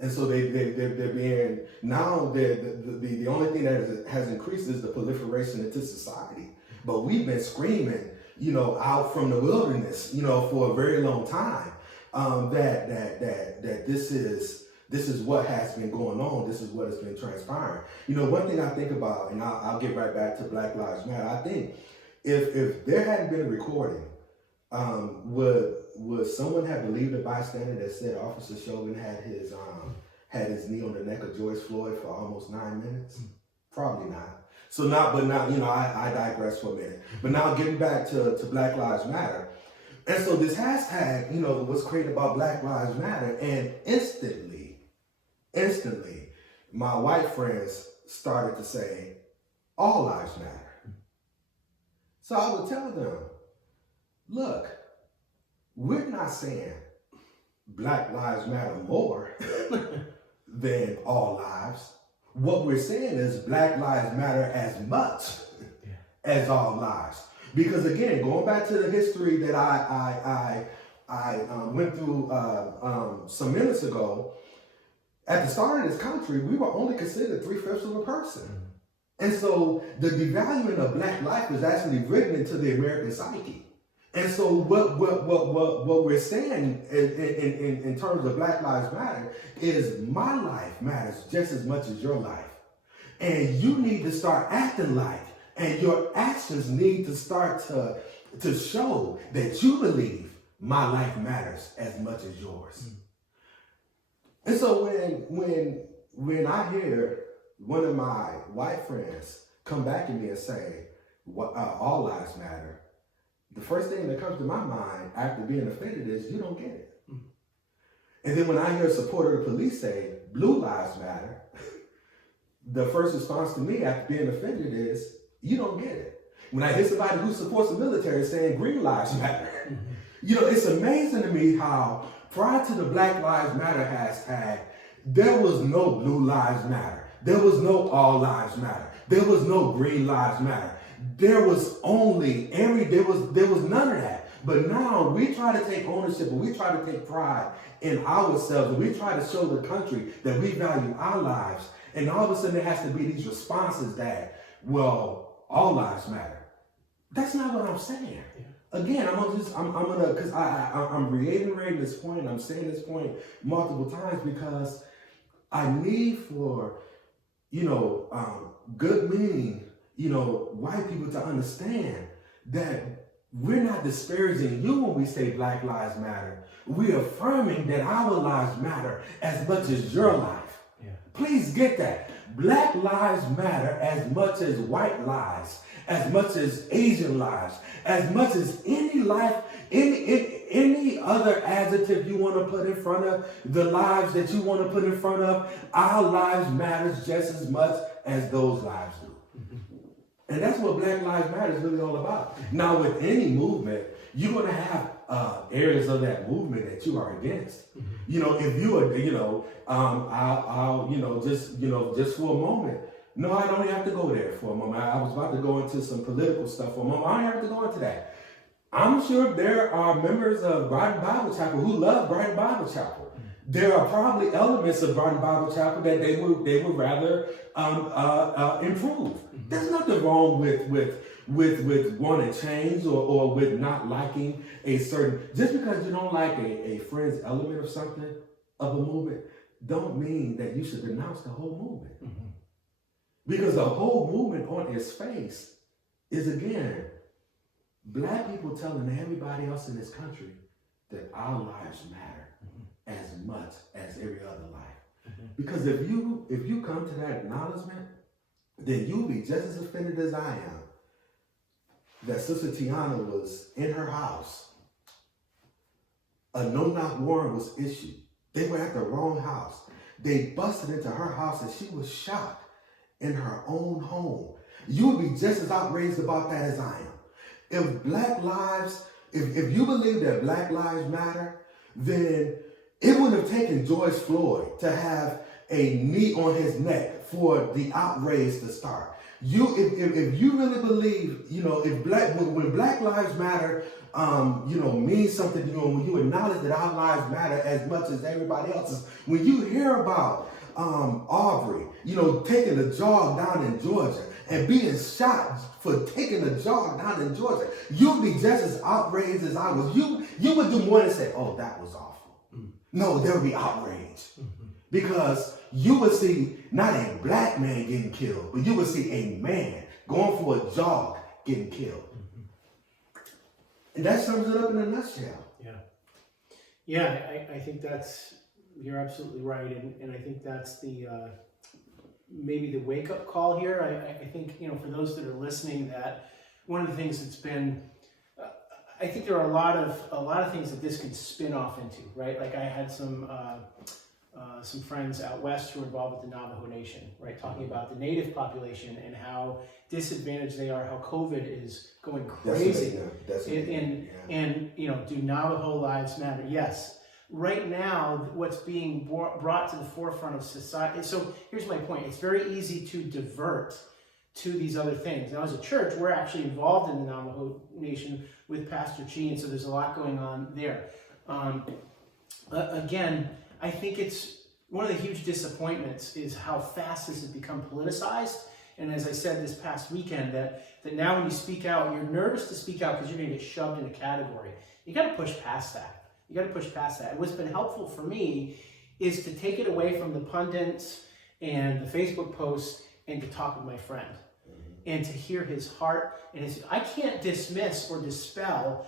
And so they're being, now the only thing that has increased is the proliferation into society. But we've been screaming, you know, out from the wilderness, you know, for a very long time, that this is what has been going on. This is what has been transpiring. You know, one thing I think about, and I'll get right back to Black Lives Matter. I think if there hadn't been a recording, would someone have believed a bystander that said Officer Chauvin had his knee on the neck of George Floyd for almost 9 minutes? Probably not. So now, you know, I digress for a minute. But now getting back to Black Lives Matter. And so this hashtag, you know, was created about Black Lives Matter, and instantly, my white friends started to say, all lives matter. So I would tell them, look, we're not saying Black Lives Matter more than all lives. What we're saying is Black Lives Matter as much as all lives. Because again, going back to the history that I went through some minutes ago, at the start of this country, we were only considered 3/5 of a person. And so the devaluing of Black life is actually written into the American psyche. And so what we're saying in terms of Black Lives Matter is my life matters just as much as your life. And you need to start acting like, and your actions need to start to show that you believe my life matters as much as yours. And so when I hear one of my white friends come back at me and say, all lives matter, the first thing that comes to my mind after being offended is, you don't get it. And then when I hear a supporter of the police say, blue lives matter, the first response to me after being offended is, you don't get it. When I hear somebody who supports the military saying green lives matter, you know, it's amazing to me how prior to the Black Lives Matter hashtag, there was no blue lives matter. There was no all lives matter. There was no green lives matter. There was only there was none of that. But now we try to take ownership and we try to take pride in ourselves, and we try to show the country that we value our lives. And all of a sudden there has to be these responses that, well, all lives matter. That's not what I'm saying. Again, because I'm reiterating this point. I'm saying this point multiple times because I need for, you know, good meaning, you know, white people to understand that we're not disparaging you when we say Black Lives Matter. We're affirming that our lives matter as much as your life. Yeah. Please get that. Black lives matter as much as white lives, as much as Asian lives, as much as any life, any other adjective you want to put in front of the lives that you want to put in front of. Our lives matters just as much as those lives do. And that's what Black Lives Matter is really all about. Now, with any movement, you're going to have areas of that movement that you are against. You know, if you are, you know, I'll, you know, just for a moment. No, I don't have to go there for a moment. I was about to go into some political stuff for a moment. I don't have to go into that. I'm sure there are members of Groton Bible Chapel who love Groton Bible Chapel. there are probably elements of Groton Bible Chapel that they would rather improve. Mm-hmm. There's nothing wrong with wanting change or with not liking a certain, just because you don't like a friend's element of something, of a movement, don't mean that you should denounce the whole movement. Mm-hmm. Because the whole movement on its face is, again, black people telling everybody else in this country that our lives matter as much as every other life. Mm-hmm. Because if you come to that acknowledgement, then you'll be just as offended as I am that Sister Tiana was in her house. A no-knock warrant was issued. They were at the wrong house. They busted into her house and she was shot in her own home. You would be just as outraged about that as I am. If black lives, if you believe that black lives matter, then it wouldn't have taken George Floyd to have a knee on his neck for the outrage to start. If you really believe, when Black Lives Matter, means something to you, and when you acknowledge that our lives matter as much as everybody else's, when you hear about Aubrey, taking a jog down in Georgia and being shot for taking a jog down in Georgia, you'd be just as outraged as I was. You would do more than say, "Oh, that was awful." Mm. No, there would be outrage. Mm-hmm. Because you would see not a black man getting killed, but you would see a man going for a jog getting killed. Mm-hmm. And that sums it up in a nutshell. Yeah, I think you're absolutely right. And I think that's maybe the wake-up call here. I think, for those that are listening, that one of the things that's been, I think there are a lot of things that this could spin off into, right? Like I had some friends out west who are involved with the Navajo Nation, right? Talking about the native population and how disadvantaged they are, how COVID is going crazy. And do Navajo lives matter? Yes. Right now, what's being brought to the forefront of society. So here's my point. It's very easy to divert to these other things. Now, as a church, we're actually involved in the Navajo Nation with Pastor Chi, and so there's a lot going on there. Again, I think it's one of the huge disappointments is how fast this has become politicized. And as I said this past weekend, that now when you speak out, you're nervous to speak out because you're going to get shoved in a category. You got to push past that. And what's been helpful for me is to take it away from the pundits and the Facebook posts and to talk with my friend and to hear his heart. And I can't dismiss or dispel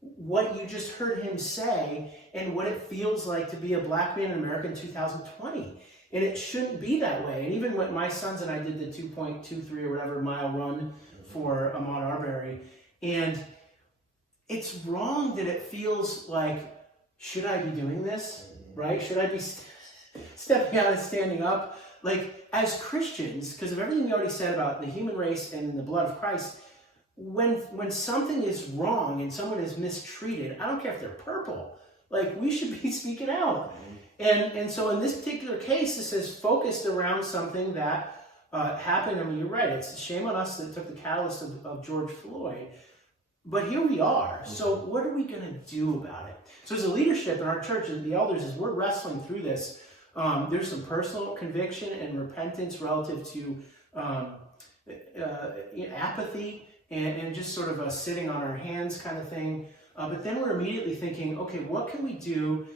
what you just heard him say and what it feels like to be a black man in America in 2020. And it shouldn't be that way. And even when my sons and I did the 2.23 or whatever mile run for Ahmaud Arbery, and it's wrong that it feels like, should I be doing this, right? Should I be stepping out and standing up? Like, as Christians, because of everything we already said about the human race and the blood of Christ, when something is wrong and someone is mistreated, I don't care if they're purple, like, we should be speaking out. And so in this particular case, this is focused around something that happened. I mean, you're right. It's a shame on us that took the catalyst of George Floyd. But here we are. So what are we going to do about it? So as a leadership in our church, and the elders, as we're wrestling through this, there's some personal conviction and repentance relative to apathy and just sort of a sitting on our hands kind of thing. But then we're immediately thinking, okay, what can we do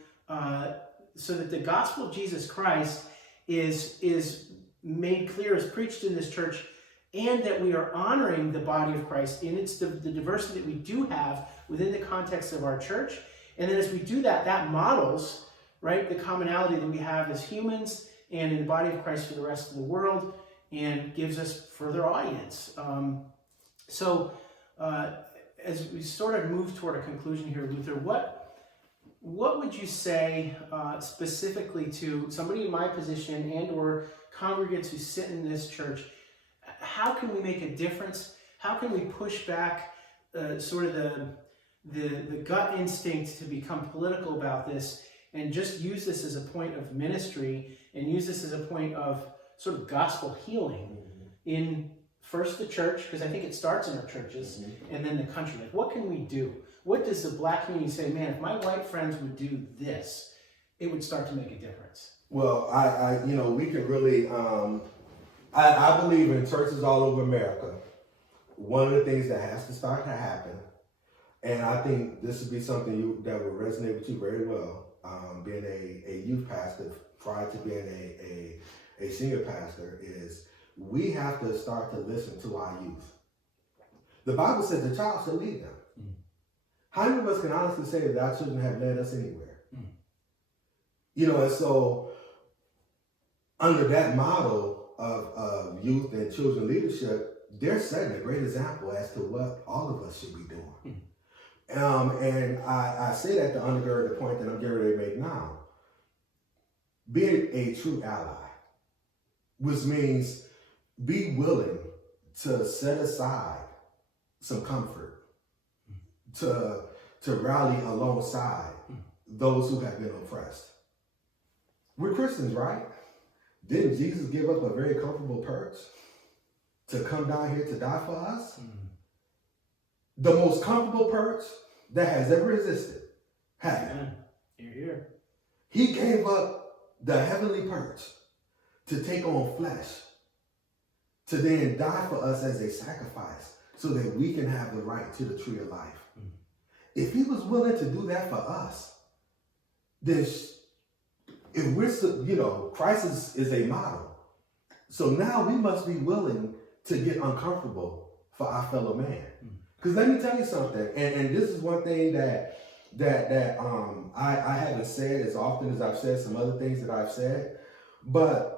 so that the gospel of Jesus Christ is made clear, is preached in this church, and that we are honoring the body of Christ in the diversity that we do have within the context of our church. And then as we do that, that models, right, the commonality that we have as humans and in the body of Christ for the rest of the world, and gives us further audience. As we sort of move toward a conclusion here, Luther, what would you say specifically to somebody in my position and or congregants who sit in this church? How can we make a difference? How can we push back sort of the gut instinct to become political about this and just use this as a point of ministry and use this as a point of sort of gospel healing in first the church, because I think it starts in our churches, and then the country. Like, what can we do? What does the black community say? Man, if my white friends would do this, it would start to make a difference? Well, we can really, I believe in churches all over America. One of the things that has to start to happen, and I think this would be something that would resonate with you very well, being a youth pastor prior to being a senior pastor, is we have to start to listen to our youth. The Bible says the child shall lead them. Mm. How many of us can honestly say that our children have led us anywhere? Mm. And so under that model of youth and children leadership, they're setting a great example as to what all of us should be doing. Mm. And I say that to undergird the point that I'm getting ready to make now. Being a true ally, which means be willing to set aside some comfort, to rally alongside those who have been oppressed. We're Christians, right? Didn't Jesus give up a very comfortable perch to come down here to die for us? Mm. The most comfortable perch that has ever existed. Have You're here. He gave up the heavenly perch to take on flesh, to then die for us as a sacrifice so that we can have the right to the tree of life. Mm. If he was willing to do that for us, then if we're, Christ is a model. So now we must be willing to get uncomfortable for our fellow man. Because let me tell you something, and this is one thing that I haven't said as often as I've said some other things that I've said, but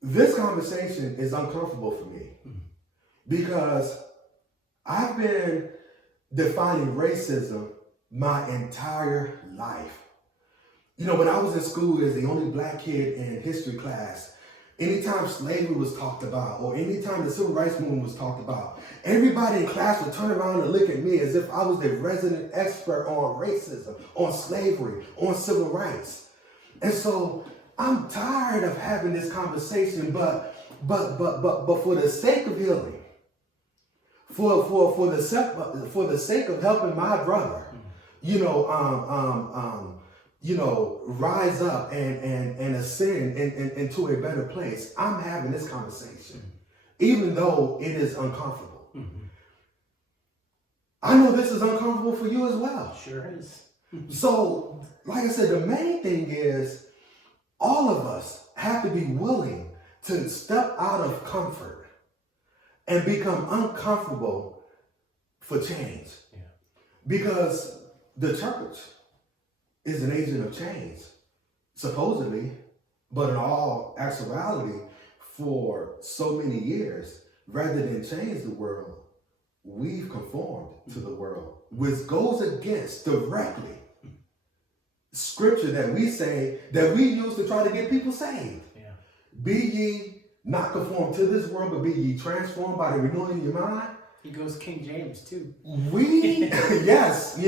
this conversation is uncomfortable for me because I've been defining racism my entire life. When I was in school as the only black kid in history class, anytime slavery was talked about or anytime the civil rights movement was talked about, everybody in class would turn around and look at me as if I was the resident expert on racism, on slavery, on civil rights. And so I'm tired of having this conversation, but for the sake of healing, for the sake of helping my brother, rise up and ascend into a better place, I'm having this conversation, even though it is uncomfortable. Mm-hmm. I know this is uncomfortable for you as well. Sure is. So, like I said, the main thing is all of us have to be willing to step out of comfort and become uncomfortable for change. Yeah. Because the church is an agent of change, supposedly, but in all actuality, for so many years, rather than change the world, we've conformed to the world, which goes against directly scripture that we say, that we use to try to get people saved. Yeah. Be ye not conformed to this world, but be ye transformed by the renewing of your mind. He goes King James too. Yes,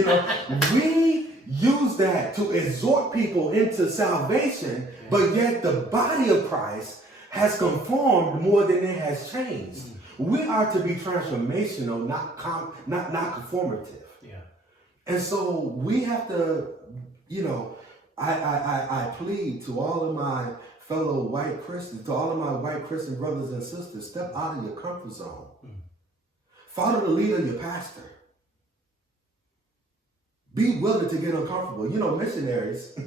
we use that to exhort people into salvation, but yet the body of Christ has conformed more than it has changed. Mm-hmm. We are to be transformational, not conformative. Yeah. And so we have to, I plead to all of my fellow white Christians, to all of my white Christian brothers and sisters, step out of your comfort zone. Mm-hmm. Follow the lead of your pastor. Be willing to get uncomfortable. Missionaries,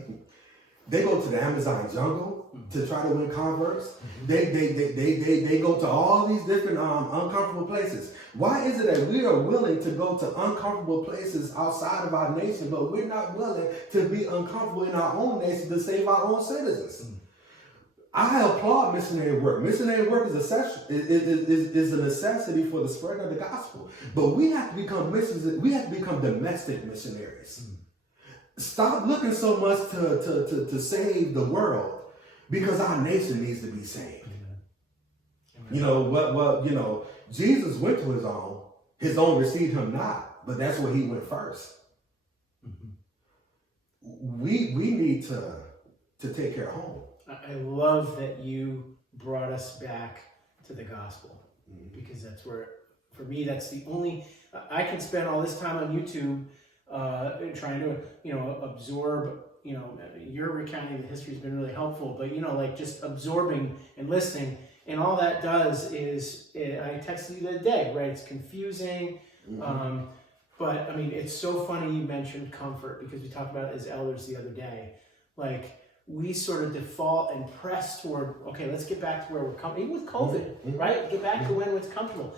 they go to the Amazon jungle to try to win converts. They go to all these different uncomfortable places. Why is it that we are willing to go to uncomfortable places outside of our nation, but we're not willing to be uncomfortable in our own nation to save our own citizens? I applaud missionary work. Missionary work is a necessity for the spread of the gospel. But we have to become missionaries. We have to become domestic missionaries. Stop looking so much to save the world, because our nation needs to be saved. Amen. Jesus went to his own received him not, but that's where he went first. Mm-hmm. We need to take care of home. I love that you brought us back to the gospel, because that's where, for me, that's the only, I can spend all this time on YouTube trying to, absorb your recounting the history has been really helpful, but like just absorbing and listening, and all that does is, I texted you the other day, right? It's confusing, but I mean, it's so funny you mentioned comfort, because we talked about it as elders the other day. Like, we sort of default and press toward, okay, let's get back to where we're comfortable, even with COVID, right? Get back to when it's comfortable.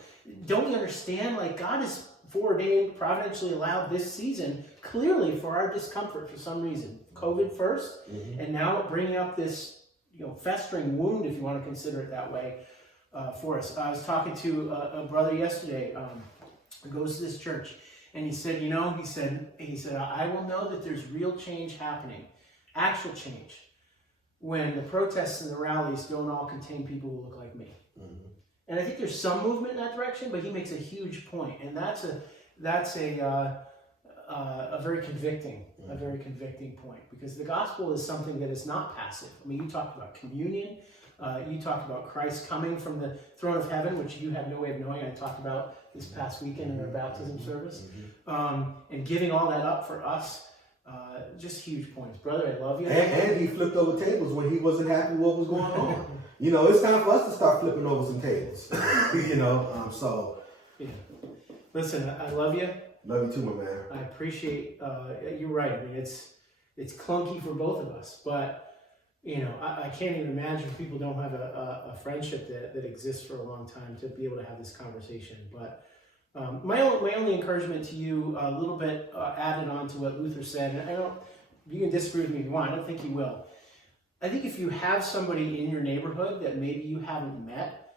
Don't we understand, like, God has foreordained, providentially allowed this season clearly for our discomfort for some reason. COVID first, and now bringing up this, festering wound, if you want to consider it that way, for us. I was talking to a brother yesterday who goes to this church, and he said, he said, I will know that there's real change happening, actual change, when the protests and the rallies don't all contain people who look like me. And I think there's some movement in that direction, but he makes a huge point, and that's a very convicting point, because the gospel is something that is not passive. I mean, you talked about communion, you talked about Christ coming from the throne of heaven, which you had no way of knowing. I talked about this past weekend in our baptism service, and giving all that up for us. Just huge points, brother. I love you. And he flipped over tables when he wasn't happy with what was going on. It's time for us to start flipping over some tables. So. Yeah. Listen, I love you. Love you too, my man. I appreciate. You're right. I mean, it's clunky for both of us, but I can't even imagine if people don't have a friendship that exists for a long time to be able to have this conversation. But my only encouragement to you, a little bit added on to what Luther said, and you can disagree with me if you want. I don't think you will. I think if you have somebody in your neighborhood that maybe you haven't met,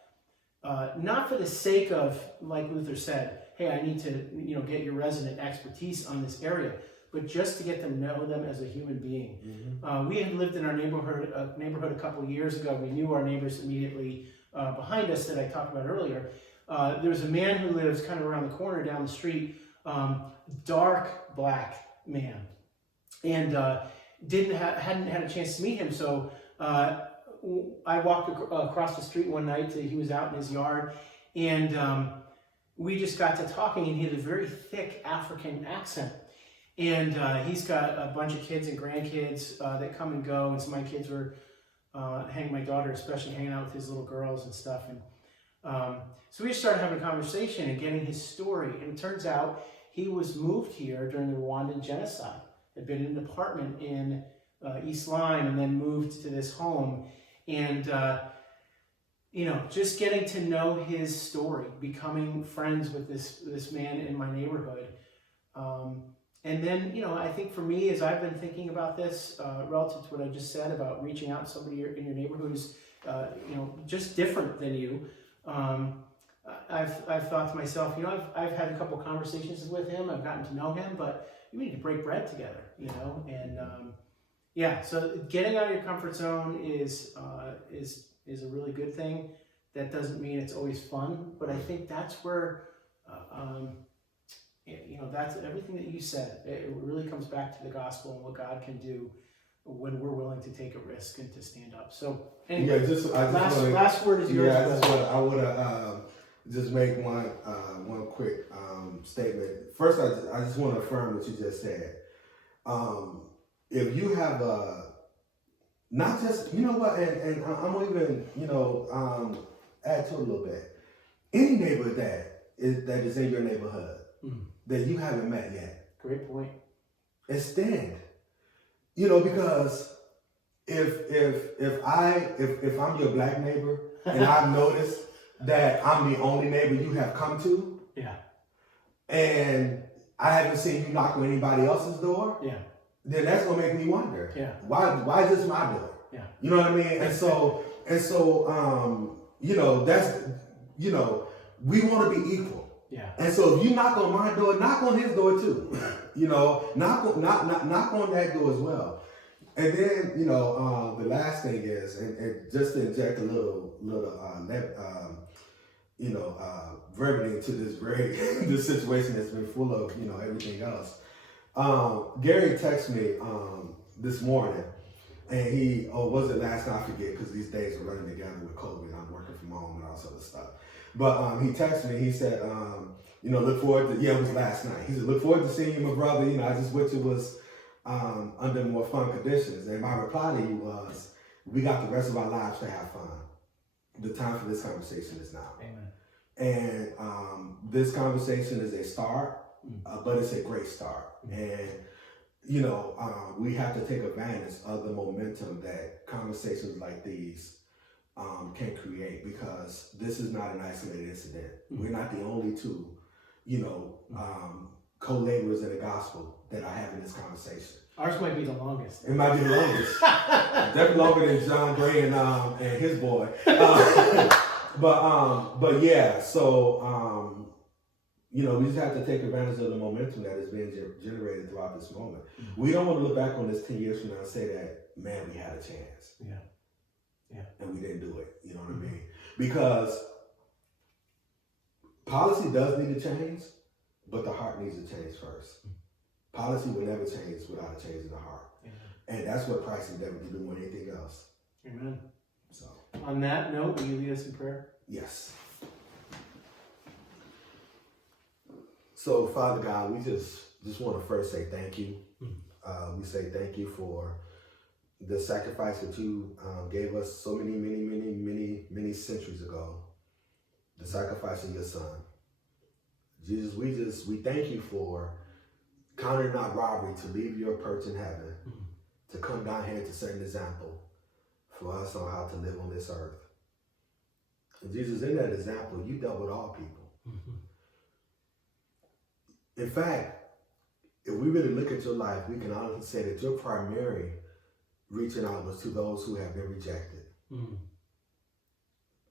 not for the sake of, like Luther said, hey, I need to get your resident expertise on this area, but just to get to know them as a human being. We had lived in our neighborhood a couple of years ago. We knew our neighbors immediately behind us that I talked about earlier. There was a man who lives kind of around the corner down the street, dark black man, and hadn't had a chance to meet him. So I walked across the street one night. He was out in his yard, and we just got to talking, and he had a very thick African accent. And he's got a bunch of kids and grandkids that come and go, and so my kids were my daughter especially, hanging out with his little girls and stuff. And so we just started having a conversation and getting his story. And it turns out he was moved here during the Rwandan genocide. Had been in an apartment in East Lyme, and then moved to this home. And just getting to know his story, becoming friends with this man in my neighborhood. And then, I think for me, as I've been thinking about this, relative to what I just said about reaching out to somebody in your neighborhood who's, just different than you, I've thought to myself, I've had a couple conversations with him, I've gotten to know him, but we need to break bread together, and so getting out of your comfort zone is a really good thing. That doesn't mean it's always fun, but I think that's where, that's everything that you said. It really comes back to the gospel and what God can do when we're willing to take a risk and to stand up. So anyway, last word is yours. Yeah, I want to just make one quick statement. First, I just want to affirm what you just said. If you have not just, and I'm going to even, add to it a little bit. Any neighbor that is in your neighborhood that you haven't met yet. Great point. Extend. Because if I'm your black neighbor and I've noticed that I'm the only neighbor you have come to, and I haven't seen you knock on anybody else's door, then that's gonna make me wonder. Why is this my door? You know what I mean? And so that's we want to be equal. And so if you knock on my door, knock on his door too. Knock on that door as well. And then the last thing is, and just to inject a little verbiage into this situation that's been full of everything else. Gary texted me this morning, and he was it last night? I forget, because these days are running together with COVID. I'm working from home and all sort of stuff. But he texted me. He said, look forward to, it was last night. He said, look forward to seeing you, my brother. I just wish it was under more fun conditions. And my reply to you was, we got the rest of our lives to have fun. The time for this conversation is now. Amen. And this conversation is a start, but it's a great start. And, you know, we have to take advantage of the momentum that conversations like these can create, because this is not an isolated incident. We're not the only two, you know, co-laborers in the gospel that are having this conversation. Ours might be the longest. It might be the longest. Definitely longer than John Gray and his boy. But yeah, so you know, we just have to take advantage of the momentum that is being generated throughout this moment. We don't want to look back on this 10 years from now and say that, man, we had a chance. Yeah. And we didn't do it. You know what I mean? Because policy does need to change, but the heart needs to change first. Policy will never change without a change in the heart. And that's what Christ endeavored to do more than anything else. Amen. So, on that note, will you lead us in prayer? Yes. So, Father God, we just want to first say thank you. We say thank you for the sacrifice that you gave us so many centuries ago. The sacrifice of your Son. Jesus, we thank you for counting not robbery to leave your perch in heaven, to come down here to set an example for us on how to live on this earth. And Jesus, in that example, you dealt with all people. In fact, if we really look at your life, we can honestly say that your primary reaching out was to those who have been rejected,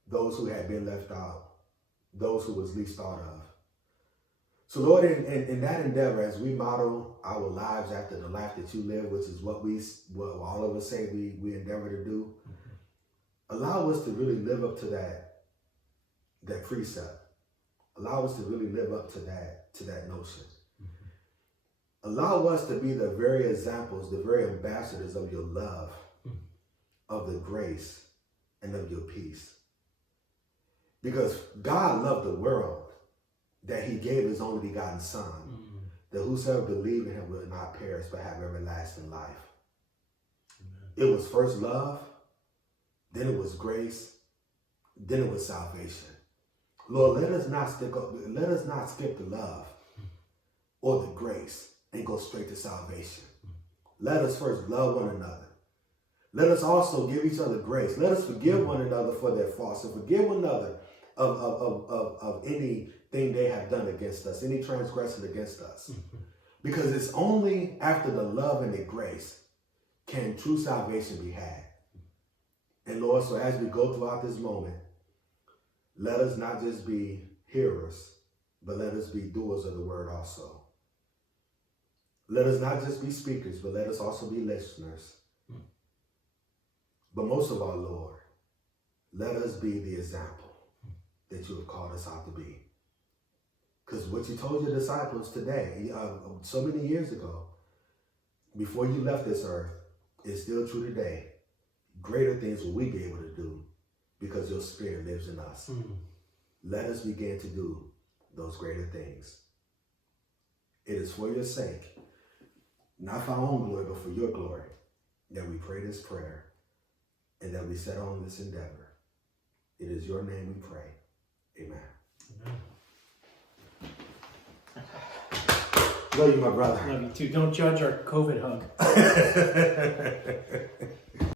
those who had been left out, those who was least thought of. So Lord, in that endeavor, as we model our lives after the life that you live, which is what all of us say we endeavor to do, allow us to really live up to that precept. Allow us to really live up to that notion. Allow us to be the very examples, the very ambassadors of your love, of the grace, and of your peace. Because God loved the world that he gave his only begotten Son, that whosoever believe in him will not perish but have everlasting life. It was first love, then it was grace, then it was salvation. Lord, let us not skip the love or the grace and go straight to salvation. Let us first love one another. Let us also give each other grace. Let us forgive one another for their faults, and forgive one another of anything they have done against us, any transgression against us. Because it's only after the love and the grace can true salvation be had. And Lord, so as we go throughout this moment, let us not just be hearers, but let us be doers of the word also. Let us not just be speakers, but let us also be listeners. But most of all, Lord, let us be the example that you have called us out to be. Because what you told your disciples today, so many years ago, before you left this earth, is still true today. Greater things will we be able to do because your spirit lives in us. Let us begin to do those greater things. It is for your sake, not for our own glory, but for your glory, that we pray this prayer and that we set on this endeavor. It is your name we pray. Amen. Love you, my brother. Love you too. Don't judge our COVID hug.